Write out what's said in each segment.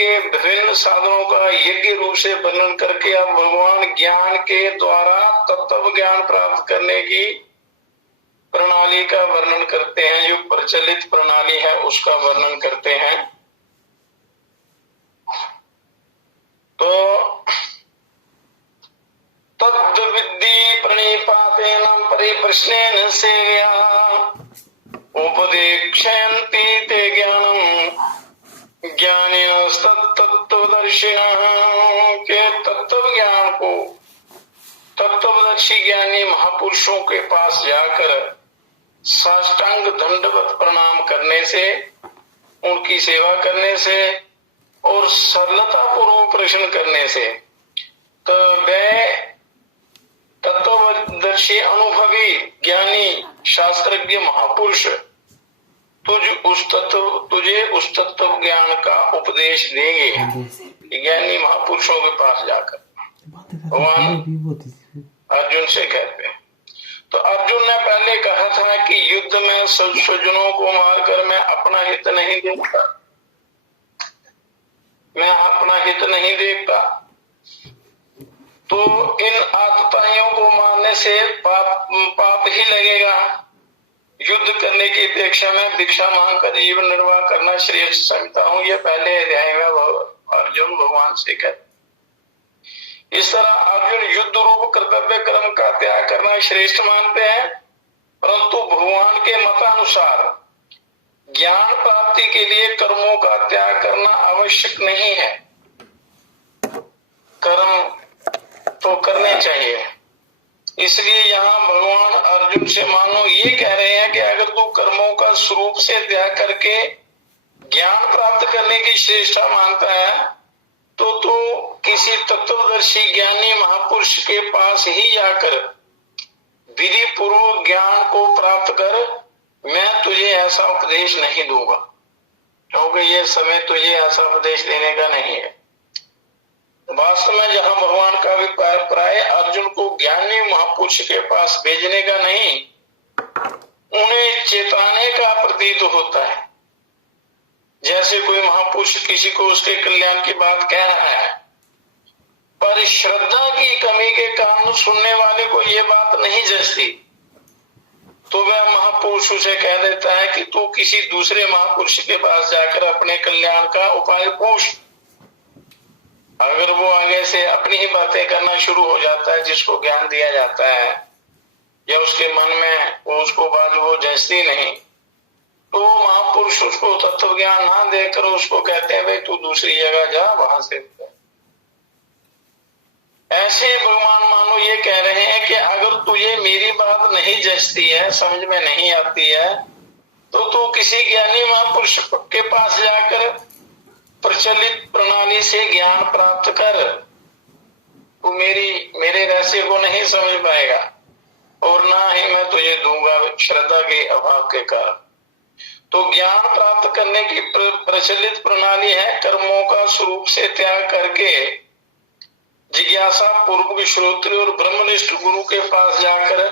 के विभिन्न साधनों का यज्ञ रूप से वर्णन करके अब भगवान ज्ञान के द्वारा तत्व ज्ञान प्राप्त करने की प्रणाली का वर्णन करते हैं। जो प्रचलित प्रणाली है उसका वर्णन करते हैं। तो तत्विद्धि प्रणिपातेन परिप्रश्नेन सेव्या उपदेक्षयन्ति ते ज्ञानम् ज्ञानिनस्तत्तत्वदर्शिनः के तत्व ज्ञान को तत्वदर्शी ज्ञानी महापुरुषों के पास जाकर साष्टांग दंडवत प्रणाम करने से, उनकी सेवा करने से और सरलता पूर्वक प्रश्न करने से तो वे तत्वदर्शी अनुभवी ज्ञानी शास्त्रज्ञ महापुरुष तुझे उस तत्व ज्ञान का उपदेश देंगे। ज्ञानी महापुरुषों के पास जाकर भगवान अर्जुन से कहते हैं। तो अर्जुन ने पहले कहा था कि युद्ध में स्वजनों को मारकर मैं अपना हित नहीं देखता, मैं अपना हित नहीं देखता। तो इन आतताइयों को मारने से पाप ही लगेगा। युद्ध करने की अपेक्षा में भिक्षा मांगकर जीवन निर्वाह करना श्रेष्ठ समझता हूँ। यह पहले अध्याय में अर्जुन भगवान से कहते। इस तरह अर्जुन युद्ध रूप कर्तव्य कर्म का त्याग करना श्रेष्ठ मानते हैं, परंतु भगवान के मतानुसार ज्ञान प्राप्ति के लिए कर्मों का त्याग करना आवश्यक नहीं है। कर्म तो करने चाहिए। इसलिए यहाँ भगवान अर्जुन से मानो ये कह रहे हैं कि अगर तू कर्मों का स्वरूप से त्याग करके ज्ञान प्राप्त करने की श्रेष्ठता मानता है तो तू किसी तत्वदर्शी ज्ञानी महापुरुष के पास ही जाकर विधि पूर्वक ज्ञान को प्राप्त कर। मैं तुझे ऐसा उपदेश नहीं दूंगा, क्योंकि ये समय तुझे ऐसा उपदेश देने का नहीं है। वास्तव में जहां भगवान का अभिप्राय अर्जुन को ज्ञानी महापुरुष के पास भेजने का नहीं, उन्हें चेताने का प्रतीत होता है। जैसे कोई महापुरुष किसी को उसके कल्याण की बात कह रहा है, पर श्रद्धा की कमी के कारण सुनने वाले को ये बात नहीं जचती, तो वह महापुरुष उसे कह देता है कि तू किसी दूसरे महापुरुष के पास जाकर अपने कल्याण का उपाय पूछ। अगर वो आगे से अपनी ही बातें करना शुरू हो जाता है जिसको ज्ञान दिया जाता है, या उसके मन में वो उसको बात वो जचती नहीं, तो महापुरुष उसको तत्व ज्ञान ना देकर उसको कहते हैं भाई तू दूसरी जगह जा, वहां से। ऐसे भगवान मानो ये कह रहे हैं कि अगर तुझे मेरी बात नहीं जचती है, समझ में नहीं आती है, तो तू किसी ज्ञानी महापुरुष के पास जाकर प्रचलित प्रणाली से ज्ञान प्राप्त कर। तू मेरे रहस्य को नहीं समझ पाएगा और ना ही मैं तुझे दूंगा श्रद्धा के अभाव के कारण। तो ज्ञान प्राप्त करने की प्रचलित प्रणाली है कर्मों का स्वरूप से त्याग करके जिज्ञासा पूर्वक श्रोत्री और ब्रह्मनिष्ठ गुरु के पास जाकर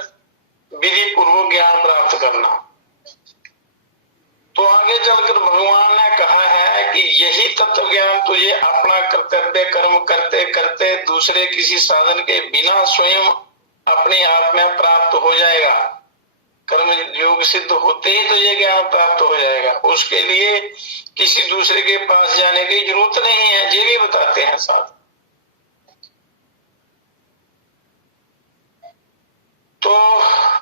विधि पूर्वक ज्ञान प्राप्त करना। तो आगे चलकर भगवान ने कहा है कि यही तत्व ज्ञान तुझे अपना कर्तव्य कर्म करते करते दूसरे किसी साधन के बिना स्वयं अपने आप में प्राप्त हो जाएगा। कर्म योग सिद्ध होते ही तुझे ज्ञान प्राप्त हो जाएगा। उसके लिए किसी दूसरे के पास जाने की जरूरत नहीं है। ये भी बताते हैं साथ। तो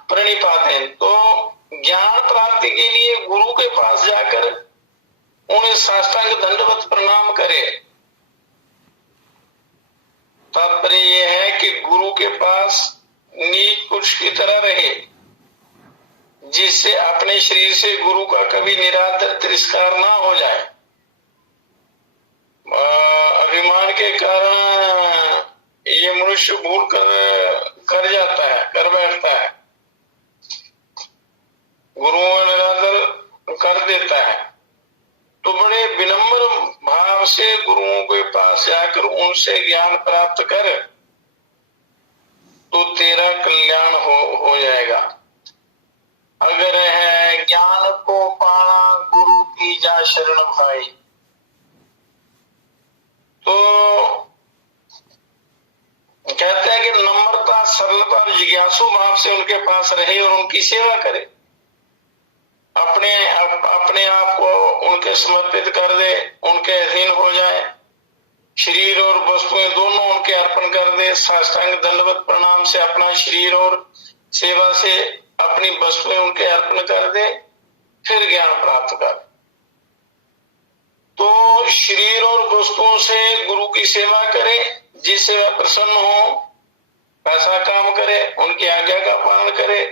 प्रणिपातेन, तो ज्ञान प्राप्ति के लिए गुरु के पास जाकर उन्हें साष्टांग दंडवत प्रणाम करे। तात्पर्य यह है कि गुरु के पास नीच पुरुष की तरह रहे, जिससे अपने शरीर से गुरु का कभी निरादर तिरस्कार ना हो जाए। अभिमान के कारण ये मनुष्य भूल कर जाता है, कर बैठता है, गुरुओं निरादर कर देता है। तो बड़े विनम्र भाव से गुरुओं के पास जाकर उनसे ज्ञान प्राप्त कर, तो तेरा कल्याण हो जाएगा। अगर है ज्ञान को पाना गुरु की जा शरण भाई, तो कहते हैं कि नम्रता, सरलता और जिज्ञासु भाव से उनके पास रहे और उनकी सेवा करे, अपने आप को उनके समर्पित कर दे, उनके अधीन हो जाए, शरीर और वस्तुएं दोनों उनके अर्पण कर दे, साष्टांग दंडवत प्रणाम से अपना शरीर और सेवा से अपनी वस्तुएं उनके अर्पण कर दे, फिर ज्ञान प्राप्त कर। तो शरीर और वस्तुओं से गुरु की सेवा करे, जिससे वह प्रसन्न हो, ऐसा काम करे, उनकी आज्ञा का पालन करे।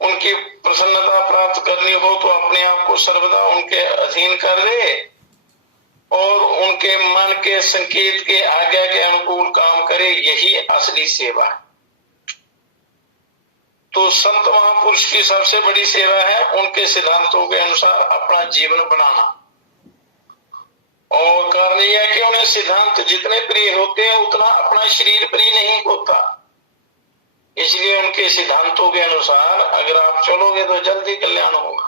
उनकी प्रसन्नता प्राप्त करनी हो तो अपने आप को सर्वदा उनके अधीन कर दे और उनके मन के संकेत के, आज्ञा के अनुकूल काम करे। यही असली सेवा। तो संत महापुरुष की सबसे बड़ी सेवा है उनके सिद्धांतों के अनुसार अपना जीवन बनाना। और कारण यह है कि उन्हें सिद्धांत जितने प्रिय होते हैं उतना अपना शरीर प्रिय नहीं होता। इसलिए उनके सिद्धांतों के अनुसार अगर आप चलोगे तो जल्दी कल्याण होगा।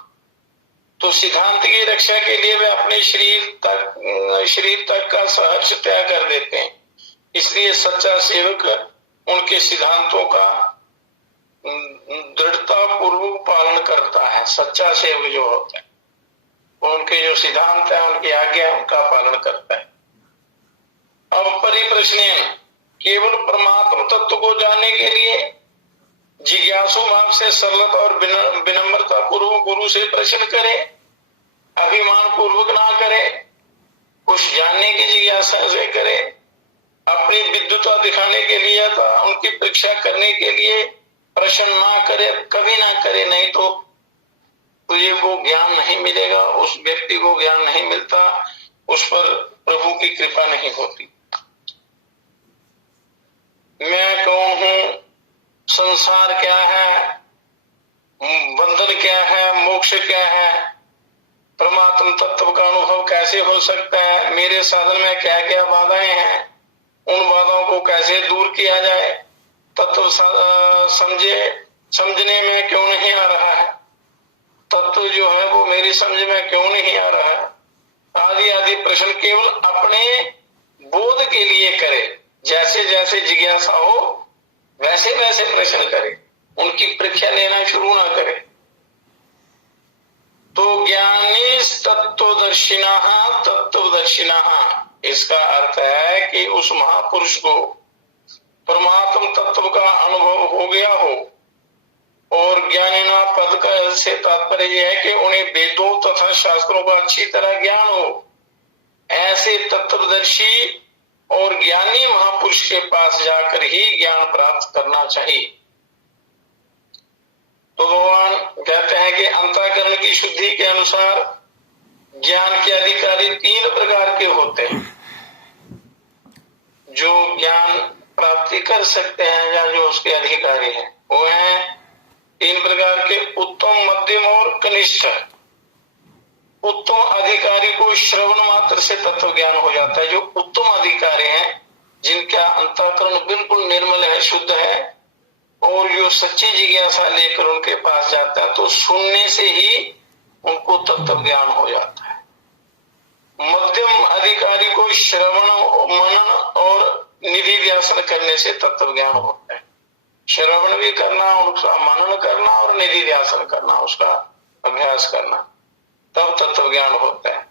तो सिद्धांत की रक्षा के लिए वे अपने शरीर तक का सहर्ष त्याग कर देते हैं। इसलिए सच्चा सेवक उनके सिद्धांतों का दृढ़ता पूर्वक पालन करता है। सच्चा सेवक जो होता है उनके जो सिद्धांत है, उनकी आज्ञा है, उनका पालन करता है। अब परिप्रश्न, केवल परमात्मा तत्व को जानने के लिए जिज्ञासु भाव से सरलता और विनम्रता पूर्वक गुरु से प्रश्न करे, अभिमान पूर्वक ना करे, कुछ जानने की जिज्ञासा से करे, अपनी विद्वता दिखाने के लिए था उनकी परीक्षा करने के लिए प्रश्न ना करे, कभी ना करे। नहीं तो तुझे वो ज्ञान नहीं मिलेगा, उस व्यक्ति को ज्ञान नहीं मिलता, उस पर प्रभु की कृपा नहीं होती। मैं कौन हूं, संसार क्या है, बंधन क्या है, मोक्ष क्या है, परमात्म तत्व का अनुभव कैसे हो सकता है, मेरे साधन में क्या क्या बाधाएं हैं, उन बाधाओं को कैसे दूर किया जाए, तत्व समझने में क्यों नहीं आ रहा है, तत्व जो है वो मेरी समझ में क्यों नहीं आ रहा है, आदि आदि प्रश्न केवल अपने बोध के लिए करे। जैसे जैसे जिज्ञासा हो वैसे वैसे प्रश्न करे, उनकी परीक्षा लेना शुरू ना करे। तो ज्ञानी तत्वदर्शिना, इसका अर्थ है कि उस महापुरुष को परमात्म तत्व का अनुभव हो गया हो। और ज्ञानिना पद का से तात्पर्य यह है कि उन्हें वेदों तथा शास्त्रों का अच्छी तरह ज्ञान हो। ऐसे तत्वदर्शी और ज्ञानी महापुरुष के पास जाकर ही ज्ञान प्राप्त करना चाहिए। तो भगवान कहते हैं कि अंतःकरण की शुद्धि के अनुसार ज्ञान के अधिकारी 3 प्रकार के होते हैं जो ज्ञान प्राप्ति कर सकते हैं या जो उसके अधिकारी हैं। वो हैं 3 प्रकार के, उत्तम, मध्यम और कनिष्ठ। उत्तम अधिकारी को श्रवण मात्र से तत्व ज्ञान हो जाता है। जो उत्तम अधिकारी हैं, जिनका अंतःकरण बिल्कुल निर्मल है, शुद्ध है, और जो सच्ची जिज्ञासा लेकर उनके पास जाता है तो सुनने से ही उनको तत्व ज्ञान हो जाता है। मध्यम अधिकारी को श्रवण, मनन और निधि ध्यान करने से तत्व ज्ञान होता है। श्रवण भी करना, उसका मनन करना और निधि ध्यान करना, उसका अभ्यास करना, तब तत्व ज्ञान होता है।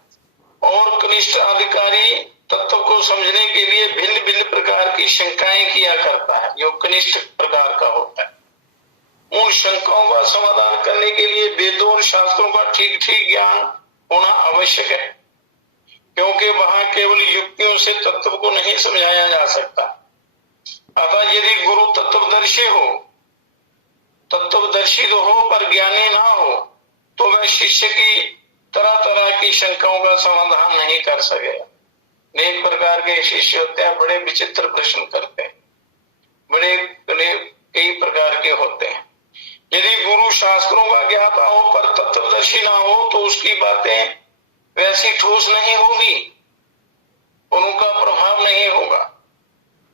और कनिष्ठ अधिकारी तत्व को समझने के लिए भिन्न भिन्न प्रकार की शंकाएं किया करता है, जो कनिष्ठ प्रकार का होता है। उन शंकाओं का समाधान करने के लिए वेदों और शास्त्रों का ठीक ठीक ज्ञान होना आवश्यक है, क्योंकि वहां केवल युक्तियों से तत्व को नहीं समझाया जा सकता। अतः यदि गुरु तत्वदर्शी हो, तत्वदर्शी तो हो पर ज्ञानी ना हो, तो वह शिष्य की तरह तरह की शंकाओं का समाधान नहीं कर सकेगा। अनेक प्रकार के शिष्य होते हैं, बड़े विचित्र प्रश्न करते हैं, बड़े कई प्रकार के होते हैं। यदि गुरु शास्त्रों का ज्ञाता हो पर तत्वदर्शी ना हो तो उसकी बातें वैसी ठोस नहीं होगी, उनका प्रभाव नहीं होगा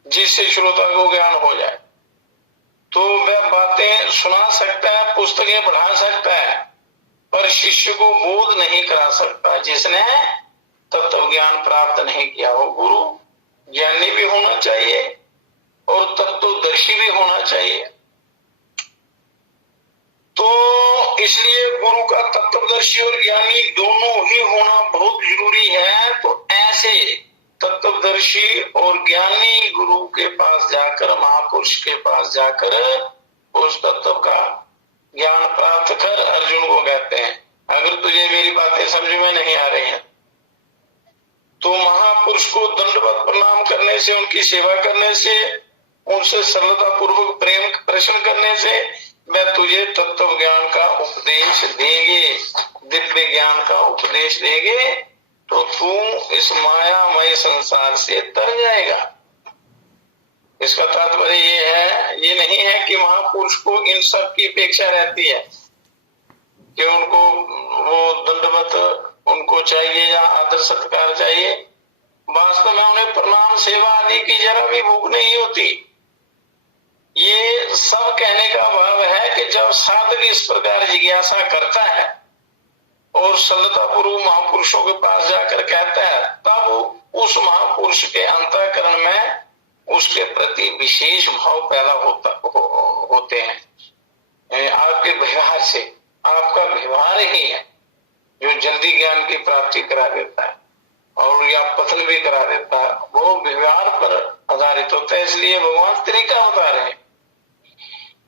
जिससे श्रोता को ज्ञान हो जाए। तो वह बातें सुना सकता है, पुस्तकें पढ़ा सकता है, पर शिष्य को बोध नहीं करा सकता। जिसने तत्व ज्ञान प्राप्त नहीं किया हो। गुरु ज्ञानी भी होना चाहिए और तत्वदर्शी भी होना चाहिए। तो इसलिए गुरु का तत्वदर्शी और ज्ञानी दोनों ही होना बहुत जरूरी है। तो ऐसे तत्वदर्शी और ज्ञानी गुरु के पास जाकर, महापुरुष के पास जाकर उस तत्व का ज्ञान प्राप्त कर, अर्जुन को कहते हैं। अगर तुझे मेरी बातें समझ में नहीं आ रही हैं तो महापुरुष को दंडवत प्रणाम करने से, उनकी सेवा करने से, उनसे सरलता पूर्वक प्रेम प्रश्न करने से मैं तुझे तत्व ज्ञान का उपदेश देंगे, दिव्य ज्ञान का उपदेश देंगे, तो तू इस मायामय संसार से तर जाएगा। इसका तात्पर्य ये है, ये नहीं है कि महापुरुष को इन सब की अपेक्षा रहती है कि उनको वो दंडवत उनको चाहिए या आदर सत्कार चाहिए। वास्तव में उन्हें प्रणाम सेवा आदि की जरा भी भूख नहीं होती। ये सब कहने का भाव है कि जब साधक इस प्रकार जिज्ञासा करता है और सरलता पूर्व महापुरुषों के पास जाकर कहता है, तब उस महापुरुष के अंतःकरण में उसके प्रति विशेष भाव पैदा होते हैं। आपके व्यवहार से, आपका व्यवहार ही है जो जल्दी ज्ञान की प्राप्ति करा देता है और या पतन भी करा देता है। वो व्यवहार पर आधारित होता है। इसलिए भगवान तरीका बता रहे हैं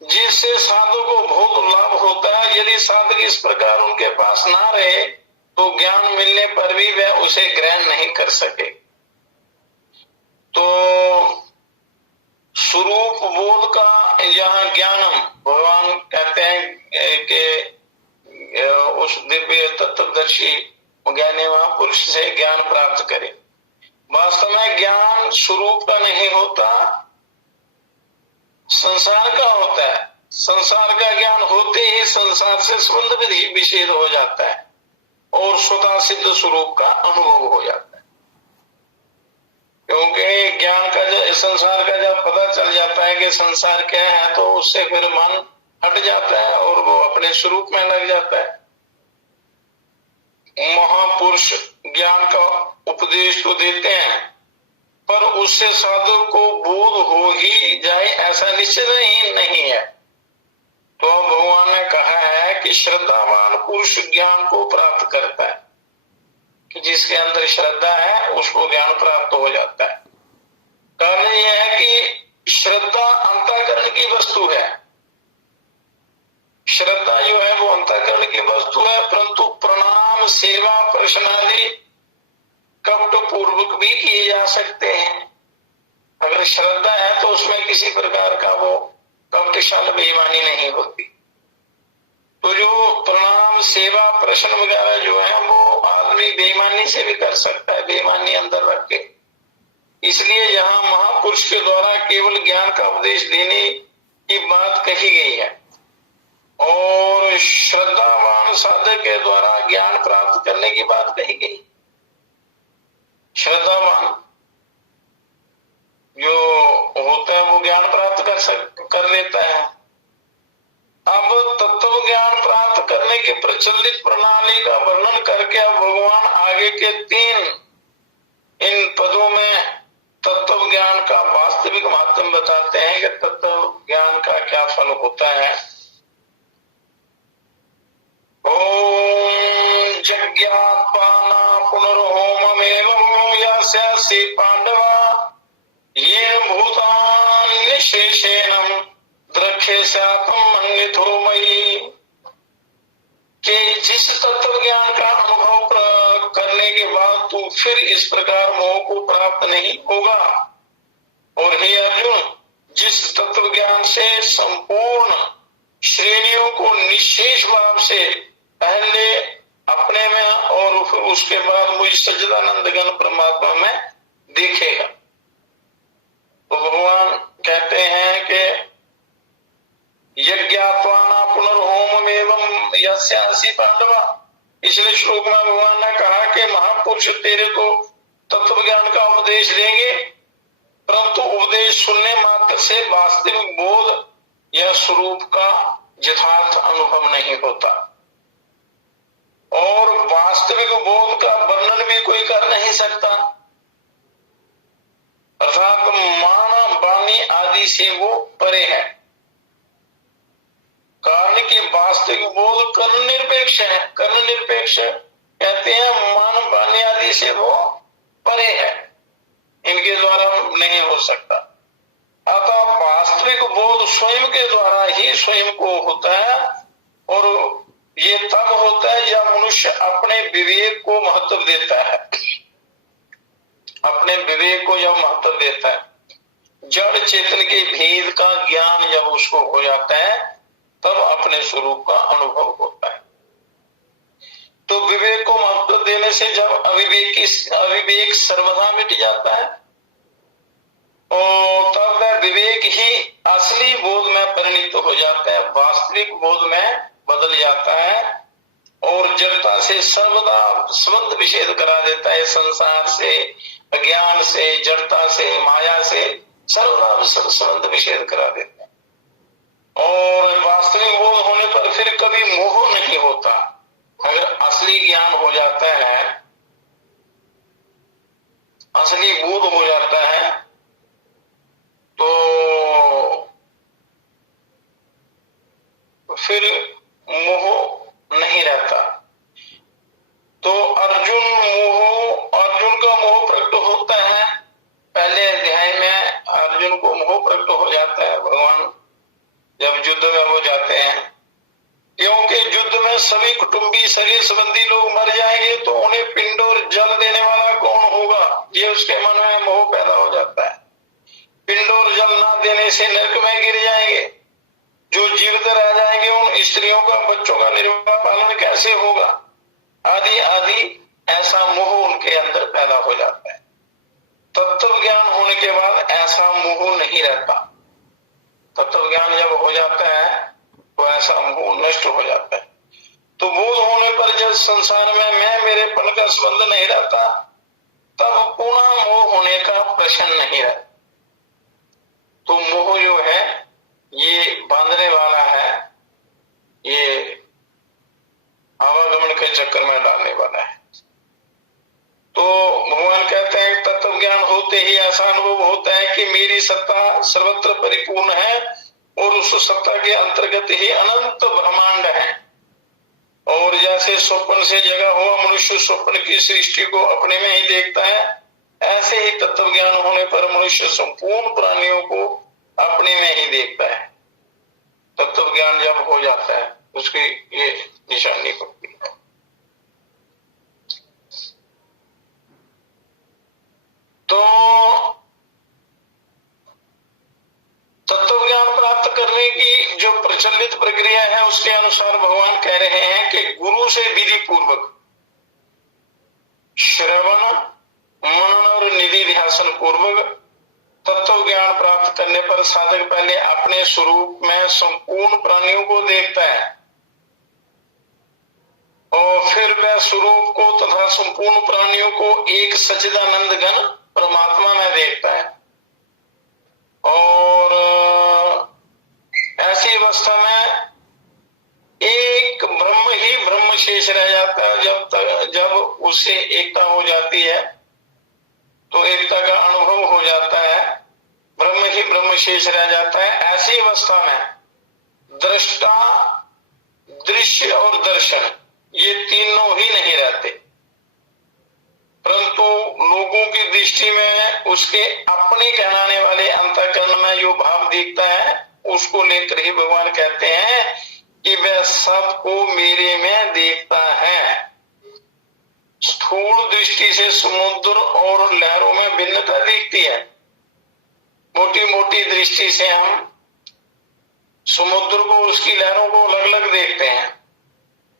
जिससे साधु को बहुत लाभ होता है। यदि साधक इस प्रकार उनके पास ना रहे तो ज्ञान मिलने पर भी वह उसे ग्रहण नहीं कर सके। तो स्वरूप बोध का यहाँ ज्ञानम, भगवान कहते हैं कि उस दिव्य तत्वदर्शी ज्ञानी महापुरुष से ज्ञान प्राप्त करें। वास्तव में ज्ञान स्वरूप का नहीं होता, संसार का होता है। संसार का ज्ञान होते ही संसार से संबंध विच्छेद हो जाता है और स्वतः सिद्ध स्वरूप का अनुभव हो जाता है। क्योंकि ज्ञान का जब, संसार का जब पता चल जाता है कि संसार क्या है, तो उससे फिर मन हट जाता है और वो अपने स्वरूप में लग जाता है। महापुरुष ज्ञान का उपदेश तो देते हैं, पर उससे साधक को बोध हो ही जाए ऐसा निश्चित ही नहीं है। तो भगवान ने कहा है कि श्रद्धावान पुरुष ज्ञान को प्राप्त करता है, कि जिसके अंदर श्रद्धा है उसको ज्ञान प्राप्त हो जाता है। कारण यह है कि श्रद्धा अंतःकरण की वस्तु है। श्रद्धा जो है वो अंतःकरण की वस्तु है, परंतु प्रणाम सेवा प्रश्न आदि कपट पूर्वक भी किए जा सकते हैं। अगर श्रद्धा है तो उसमें किसी प्रकार का वो कपटशाल बेईमानी नहीं होती। तो जो प्रणाम सेवा प्रश्न वगैरह जो है वो आदमी बेईमानी से भी कर सकता है, बेईमानी अंदर रख के। इसलिए यहाँ महापुरुष के द्वारा केवल ज्ञान का उपदेश देने की बात कही गई है और श्रद्धावान साधक के द्वारा ज्ञान प्राप्त करने की बात कही गई। श्रद्धावान जो होता है वो ज्ञान प्राप्त कर लेता है। अब तत्व ज्ञान प्राप्त करने की प्रचलित प्रणाली का वर्णन करके अब भगवान आगे के 3 इन पदों में तत्व ज्ञान का वास्तविक महत्व बताते हैं कि तत्व ज्ञान का क्या फल होता है। ओम जज्ञात्वाना पुनर्होममेवं यास्यासि पांडवा ये भूतानि निशेषेण द्रक्ष्यसातं मन्वितो मयि। कि जिस तत्व ज्ञान का अनुभव करने के बाद तू फिर इस प्रकार मोह को प्राप्त नहीं होगा। और हे अर्जुन, जिस तत्व ज्ञान से संपूर्ण श्रेणियों को निशेष भाव से पहले अपने में और फिर उसके बाद मुझ सच्चिदानंद घन परमात्मा में देखेगा। तो भगवान कहते हैं कि यज्ञात्वाना पुनर्होममेवं यस्यासि पांडवा। पिछले श्लोक में भगवान ने कहा कि महापुरुष तेरे को तत्व ज्ञान का उपदेश देंगे, परंतु उपदेश सुनने मात्र से वास्तविक बोध या स्वरूप का यथार्थ अनुभव नहीं होता। और वास्तविक बोध का वर्णन भी कोई कर नहीं सकता, अर्थात मान वाणी आदि से वो परे है। कारण कि वास्तविक बोध कर्ण निरपेक्ष है। कर्ण निरपेक्ष कहते हैं मान वाणी आदि से वो परे है, इनके द्वारा नहीं हो सकता। अतः वास्तविक बोध स्वयं के द्वारा ही स्वयं को होता है, और ये तब होता है जब मनुष्य अपने विवेक को महत्व देता है। अपने विवेक को जब महत्व देता है, जड़ चेतन के भेद का ज्ञान जब उसको हो जाता है, तब अपने स्वरूप का अनुभव होता है। तो विवेक को महत्व देने से जब अविवेक सर्वदा मिट जाता है, और तब वह विवेक ही असली बोध में परिणित हो जाता है, वास्तविक बोध में बदल जाता है, और जड़ता से सर्वदा संबंध विच्छेद करा देता है। संसार से, अज्ञान से, जड़ता से, माया से सर्वदा संबंध विच्छेद करा देता है। और वास्तविक बोध होने पर फिर कभी मोह नहीं होता। अगर असली ज्ञान हो जाता है, असली बोध हो जाता है, तो फिर मोह नहीं रहता। तो अर्जुन का मोह प्रकट होता है। पहले अध्याय में अर्जुन को मोह प्रकट हो जाता है, भगवान जब युद्ध में हो जाते हैं, क्योंकि युद्ध में सभी कुटुंबी सगे संबंधी लोग मर जाएंगे, तो उन्हें पिंड और जल देने वाला कौन होगा, ये उसके मन में मोह पैदा हो जाता है। पिंड और जल ना देने से नरक में गिर जाएंगे, जो जीवित रह जाएंगे उन स्त्रियों का, बच्चों का निर्वाह पालन कैसे होगा, आदि आदि ऐसा मोह उनके अंदर पैदा हो जाता है। तत्व ज्ञान होने के बाद ऐसा मोह नहीं रहता। तत्व ज्ञान जब हो जाता है तो ऐसा मोह नष्ट हो जाता है। तो बोध होने पर जब संसार में मैं मेरेपन का संबंध नहीं रहता, तब पुनः मोह होने का प्रश्न नहीं रहता। तो मोह जो है ये बांधने वाला है, ये आवागमन के चक्कर में डालने वाला है। तो भगवान कहते हैं तत्व ज्ञान होते ही ऐसा अनुभव होता है कि मेरी सत्ता सर्वत्र परिपूर्ण है, और उस सत्ता के अंतर्गत ही अनंत ब्रह्मांड है। और जैसे स्वप्न से जगा हुआ मनुष्य स्वप्न की सृष्टि को अपने में ही देखता है, ऐसे ही तत्व ज्ञान होने पर मनुष्य संपूर्ण प्राणियों को अपने में ही देखता है। तत्व ज्ञान जब हो जाता है उसकी ये निशानी होती है। तो तत्व ज्ञान प्राप्त करने की जो प्रचलित प्रक्रिया है, उसके अनुसार भगवान कह रहे हैं कि गुरु से विधि पूर्वक श्रवण, मनन और निधि ध्यान पूर्वक तत्व ज्ञान प्राप्त करने पर साधक पहले अपने स्वरूप में संपूर्ण प्राणियों को देखता है, और फिर वह स्वरूप को तथा संपूर्ण प्राणियों को एक सच्चिदानंद घन परमात्मा में देखता है। और ऐसी अवस्था में एक ब्रह्म ही ब्रह्म शेष रह जाता है। जब उससे एकता हो जाती है तो एकता का अनुभव हो जाता है, ब्रह्म ही ब्रह्म शेष रह जाता है। ऐसी अवस्था में दृष्टा, दृश्य और दर्शन ये तीनों ही नहीं रहते, परंतु लोगों की दृष्टि में उसके अपने कहलाने वाले अंतःकरण में जो भाव दिखता है, उसको लेकर ही भगवान कहते हैं कि वह सबको मेरे में देखता है। स्थूल दृष्टि से समुद्र और लहरों में भिन्नता दिखती है। मोटी मोटी दृष्टि से हम समुद्र को, उसकी लहरों को अलग अलग देखते हैं।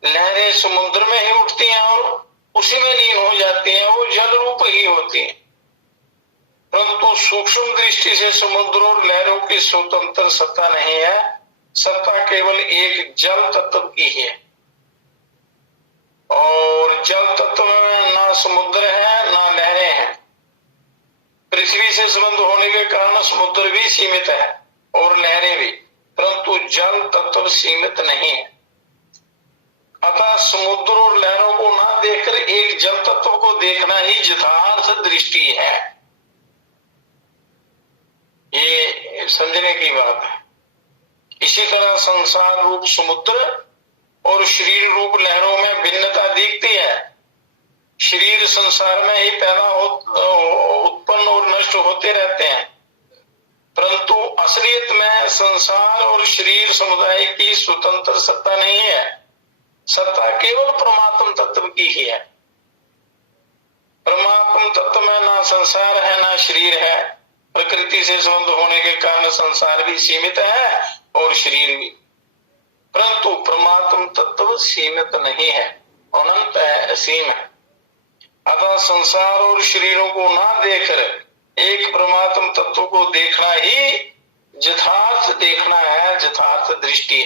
लहरें समुद्र में ही उठती हैं और उसी में लीन हो जाती हैं, वो जल रूप ही होती हैं। परंतु सूक्ष्म दृष्टि से समुद्र और लहरों की स्वतंत्र सत्ता नहीं है, सत्ता केवल एक जल तत्व की ही है। और जल तत्व में ना समुद्र है ना लहरें हैं। पृथ्वी से संबंध होने के कारण समुद्र भी सीमित है और लहरें भी, परंतु जल तत्व सीमित नहीं है। अतः समुद्र और लहरों को ना देखकर एक जल तत्व को देखना ही यथार्थ दृष्टि है। ये समझने की बात है। इसी तरह संसार रूप समुद्र और शरीर रूप लहरों में भिन्नता दिखती है। शरीर संसार में ही पैदा उत्पन्न और नष्ट होते रहते हैं, परंतु असलियत में संसार और शरीर समुदाय की स्वतंत्र सत्ता नहीं है। सत्ता केवल परमात्म तत्व की ही है। परमात्म तत्व में ना संसार है ना शरीर है। प्रकृति से संबंध होने के कारण संसार भी सीमित है और शरीर भी, परंतु परमात्म तत्व सीमित नहीं है, अनंत है, असीम है। अतः संसार और शरीरों को ना देखकर एक परमात्म तत्व को देखना ही यथार्थ देखना है, यथार्थ दृष्टि।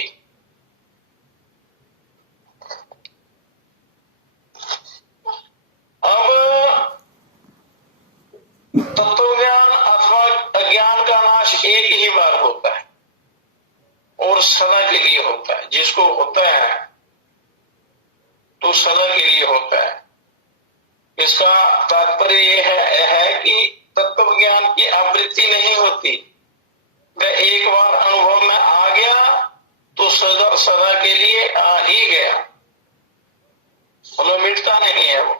अब तत्व ज्ञान अथवा अज्ञान का नाश एक ही बार होता है और सदा के लिए होता है। जिसको होता है तो सदा के लिए होता है। इसका तात्पर्य यह है कि तत्व ज्ञान की आवृत्ति नहीं होती। वह एक बार अनुभव में आ गया तो सदा सदा के लिए आ ही गया, मतलब मिटता नहीं है वो।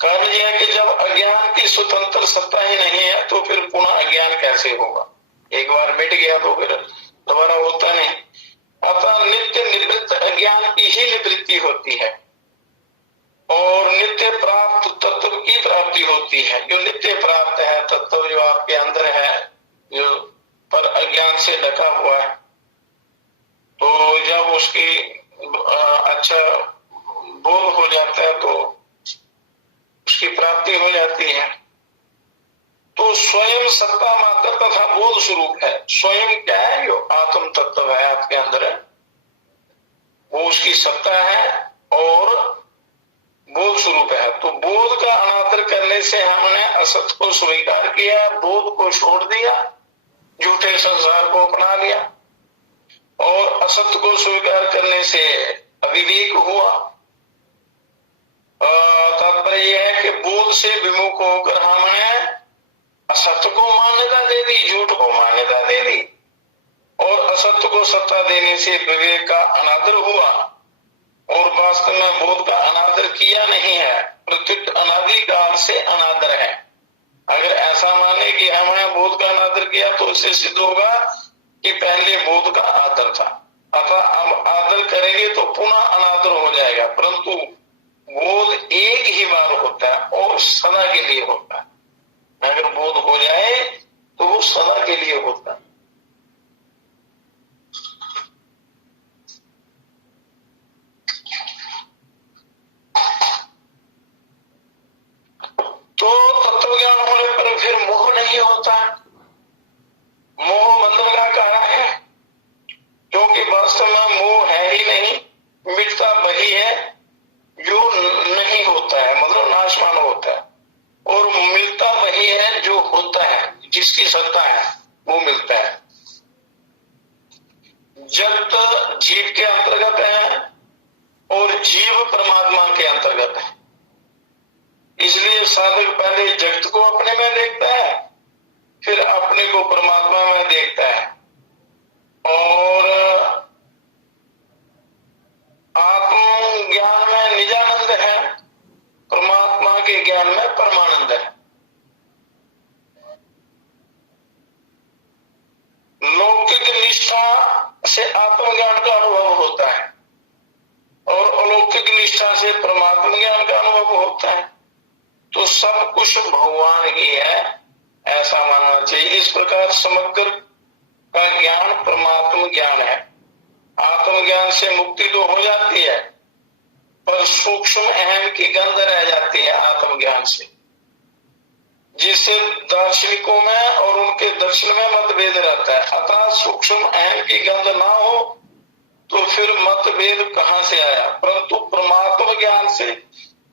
कारण यह है कि जब अज्ञान की स्वतंत्र सत्ता ही नहीं है तो फिर पुनः अज्ञान कैसे होगा। एक बार मिट गया तो फिर दोबारा होता नहीं। अतः नित्य निवृत्त अज्ञान की ही निवृत्ति होती है और नित्य प्राप्त तत्व की प्राप्ति होती है। जो नित्य प्राप्त है तत्व जो आपके अंदर है, जो पर अज्ञान से ढका हुआ है, तो जब उसकी अच्छा बोध हो जाता है तो उसकी प्राप्ति हो जाती है। तो स्वयं सत्ता मात्र तथा बोध स्वरूप है। स्वयं क्या है? जो आत्म तत्व है आपके अंदर है, वो उसकी सत्ता है और बोध स्वरूप है। तो बोध का अनादर करने से हमने असत को स्वीकार किया, बोध को छोड़ दिया, झूठे संसार को अपना लिया, और असत को स्वीकार करने से अविवेक हुआ। तात्पर्य यह है कि बोध से विमुख होकर हमने असत्य को मान्यता दे दी, झूठ को मान्यता दे दी, और असत्य को सत्ता देने से विवेक का अनादर हुआ और वास्तव में बोध का अनादर किया नहीं है, प्रत्युत अनादिकाल से अनादर है। अगर ऐसा माने कि हमने बोध का अनादर किया तो इससे सिद्ध होगा कि पहले बोध का आदर था, अतः अब आदर करेंगे तो पुनः अनादर हो जाएगा। परंतु बोध एक ही बार होता है और सदा के लिए होता है। अगर बोध हो जाए तो वो सदा के लिए होता है। तो तत्व ज्ञान होने पर फिर मोह नहीं होता। मोह बंधन का कारण है, क्योंकि वास्तव में मोह है ही नहीं, मिटता वही है जो नहीं होता है, मतलब नाशवान होता है, और मिलता वही है जो होता है, जिसकी सत्ता है वो मिलता है। जगत जीव के अंतर्गत है और जीव परमात्मा के अंतर्गत है। इसलिए साधक पहले जगत को अपने में देखता है, फिर अपने को परमात्मा में देखता है, और आत्म ज्ञान में निजानंद है, परमात्मा के ज्ञान में परमानंद है। लौकिक निष्ठा से आत्मज्ञान का अनुभव होता है और अलौकिक निष्ठा से परमात्मा ज्ञान का अनुभव होता है। तो सब कुछ भगवान ही है, ऐसा मानना चाहिए। इस प्रकार समग्र का ज्ञान परमात्मा ज्ञान है। आत्मज्ञान से मुक्ति तो हो जाती है, पर सूक्ष्म अहम की गंध रह जाती है आत्मज्ञान से, जिससे दार्शनिकों में और उनके दर्शन में मतभेद रहता है। अतः सूक्ष्म अहम की गंध ना हो तो फिर मतभेद कहां से आया। परंतु परमात्मा ज्ञान से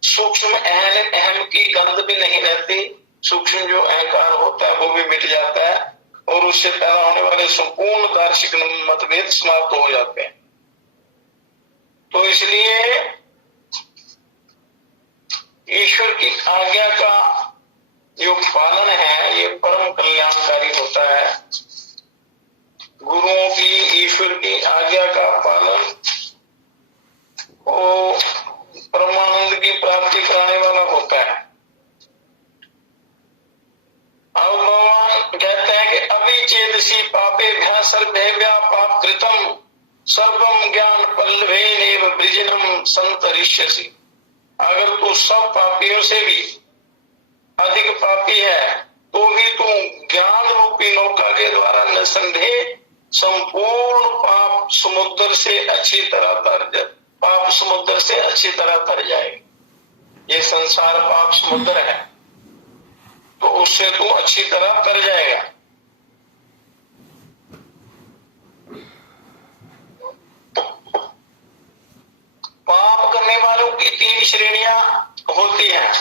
सूक्ष्म अहम की गंध भी नहीं रहती, सूक्ष्म जो अहंकार होता है वो भी मिट जाता है और उससे पैदा होने वाले संपूर्ण दार्शनिक मतभेद समाप्त हो जाते हैं। तो इसलिए ईश्वर की आज्ञा का जो पालन है ये परम कल्याणकारी होता है। गुरुओं की, ईश्वर की आज्ञा का पालन वो परमानंद की प्राप्ति कराने वाला होता है। अब भगवान कहते हैं कि अभिचेदसी पापेभ्यः सर्वेभ्यः पाप कृतम सर्वम ज्ञान पल्लवेनेव वृजनम संतरिष्यसि। अगर तू सब पापियों से भी अधिक पापी है तो भी तू ज्ञान रूपी नौका के द्वारा निसंदेह संपूर्ण पाप समुद्र से अच्छी तरह तर जाएगा। ये संसार पाप समुद्र है तो उससे तू अच्छी तरह तर जाएगा। पाप करने वालों की 3 श्रेणियां होती हैं।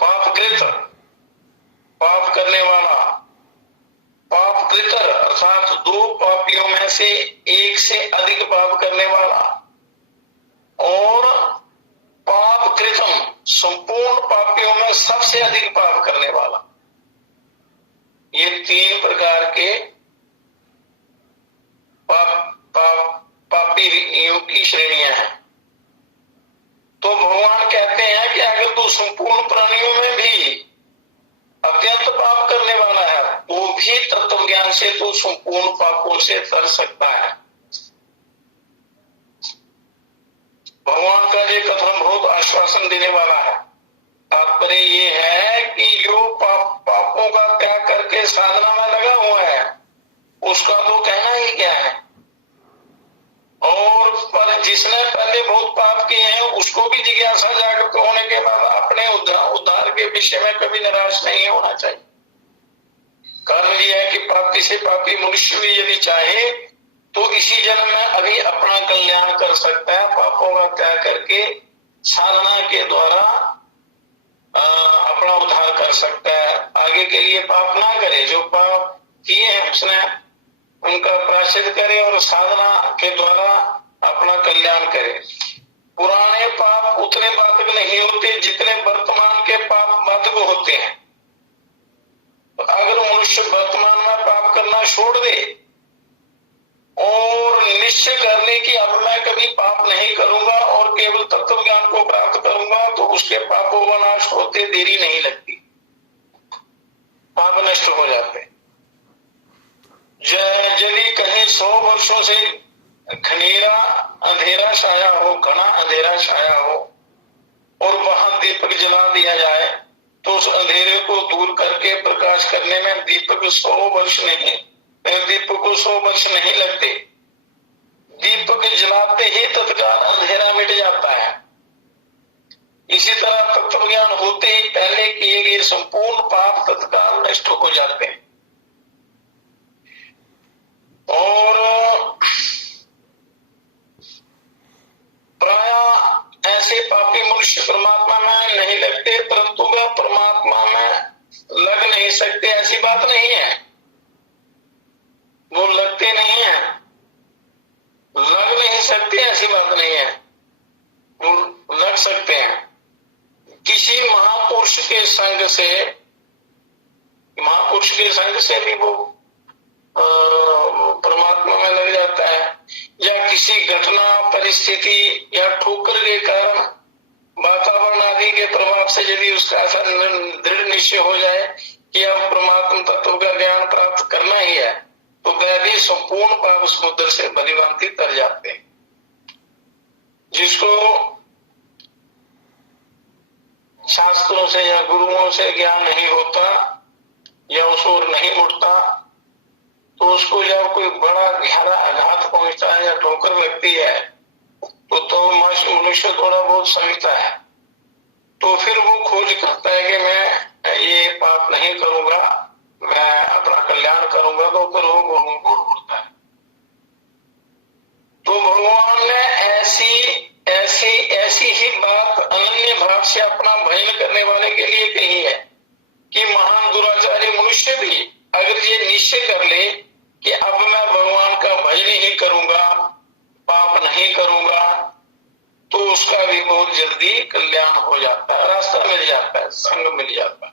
पापकृत, पाप करने वाला, पापकृतर अर्थात 2 पापियों में से एक से अधिक पाप करने वाला, और पापकृतम संपूर्ण पापियों में सबसे अधिक पाप करने वाला। ये 3 प्रकार के पापियों की श्रेणियां हैं। तो भगवान कहते हैं कि अगर तू संपूर्ण प्राणियों में भी अत्यंत पाप करने वाला है तो भी तत्व ज्ञान से तू संपूर्ण पापों से तर सकता है। भगवान का ये कथन बहुत आश्वासन देने वाला है। तात्पर्य ये है कि जो पापों का त्याग करके साधना में लगा हुआ है उसका तो कहना ही क्या है, और पर जिसने पहले बहुत पाप किए हैं उसको भी जिज्ञासा जागृत होने के बाद अपने उद्धार के विषय में कभी निराश नहीं होना चाहिए। कारण यह है कि पापी से पापी मनुष्य भी यदि चाहे तो इसी जन्म में अभी अपना कल्याण कर सकता है। पापों का त्याग करके साधना के द्वारा अपना उद्धार कर सकता है। आगे के लिए पाप ना करे, जो पाप किए हैं उसने उनका प्रायश्चित करे और साधना के द्वारा अपना कल्याण करे। पुराने पाप उतने बाधक नहीं होते जितने वर्तमान के पाप बाधक होते हैं। तो अगर मनुष्य वर्तमान में पाप करना छोड़ दे और निश्चय कर ले कि अब मैं कभी पाप नहीं करूंगा और केवल तत्व ज्ञान को प्राप्त करूंगा, तो उसके पापों का नाश होते देरी नहीं लगती, पाप नष्ट हो जाते। यदि कहीं 100 वर्षों से घना अंधेरा छाया हो और वहां दीपक जला दिया जाए तो उस अंधेरे को दूर करके प्रकाश करने में दीपक को 100 वर्ष नहीं लगते। दीपक जलाते ही तत्काल अंधेरा मिट जाता है। इसी तरह तत्व ज्ञान होते ही पहले किए गए संपूर्ण पाप तत्काल नष्ट हो जाते हैं। और प्राय ऐसे पापी मनुष्य परमात्मा में नहीं लगते, परंतु वह परमात्मा में लग नहीं सकते ऐसी बात नहीं है। वो लगते नहीं है, लग नहीं सकते ऐसी बात नहीं है, वो लग सकते हैं। किसी महापुरुष के संग से भी वो परमात्मा में लग जाता है, या किसी घटना परिस्थिति या ठोकर के कारण वातावरण आदि के प्रभाव से यदि उसका ऐसा दृढ़ निश्चय हो जाए कि अब परमात्मा तत्व का ज्ञान प्राप्त करना ही है, तो वह भी संपूर्ण पाप समुद्र से भलीभांति तर जाते हैं। जिसको शास्त्रों से या गुरुओं से ज्ञान नहीं होता या उस ओर नहीं उठता, तो उसको जब कोई बड़ा गहरा आघात पहुंचता है या ठोकर लगती है तो मनुष्य थोड़ा बहुत समझता है, तो फिर वो खोज करता है कि मैं ये पाप नहीं करूंगा, मैं अपना कल्याण करूंगा, तो फिर वो गुरु उठता है। तो भगवान ने ऐसी ही बात अनन्य भाव से अपना भजन करने वाले के लिए कही है कि महान दुराचारी मनुष्य भी अगर ये निश्चय कर ले कि अब मैं भगवान का भजन ही करूंगा, नहीं करूंगा तो उसका भी बहुत जल्दी कल्याण हो जाता है, रास्ता मिल जाता है, संग मिल जाता है।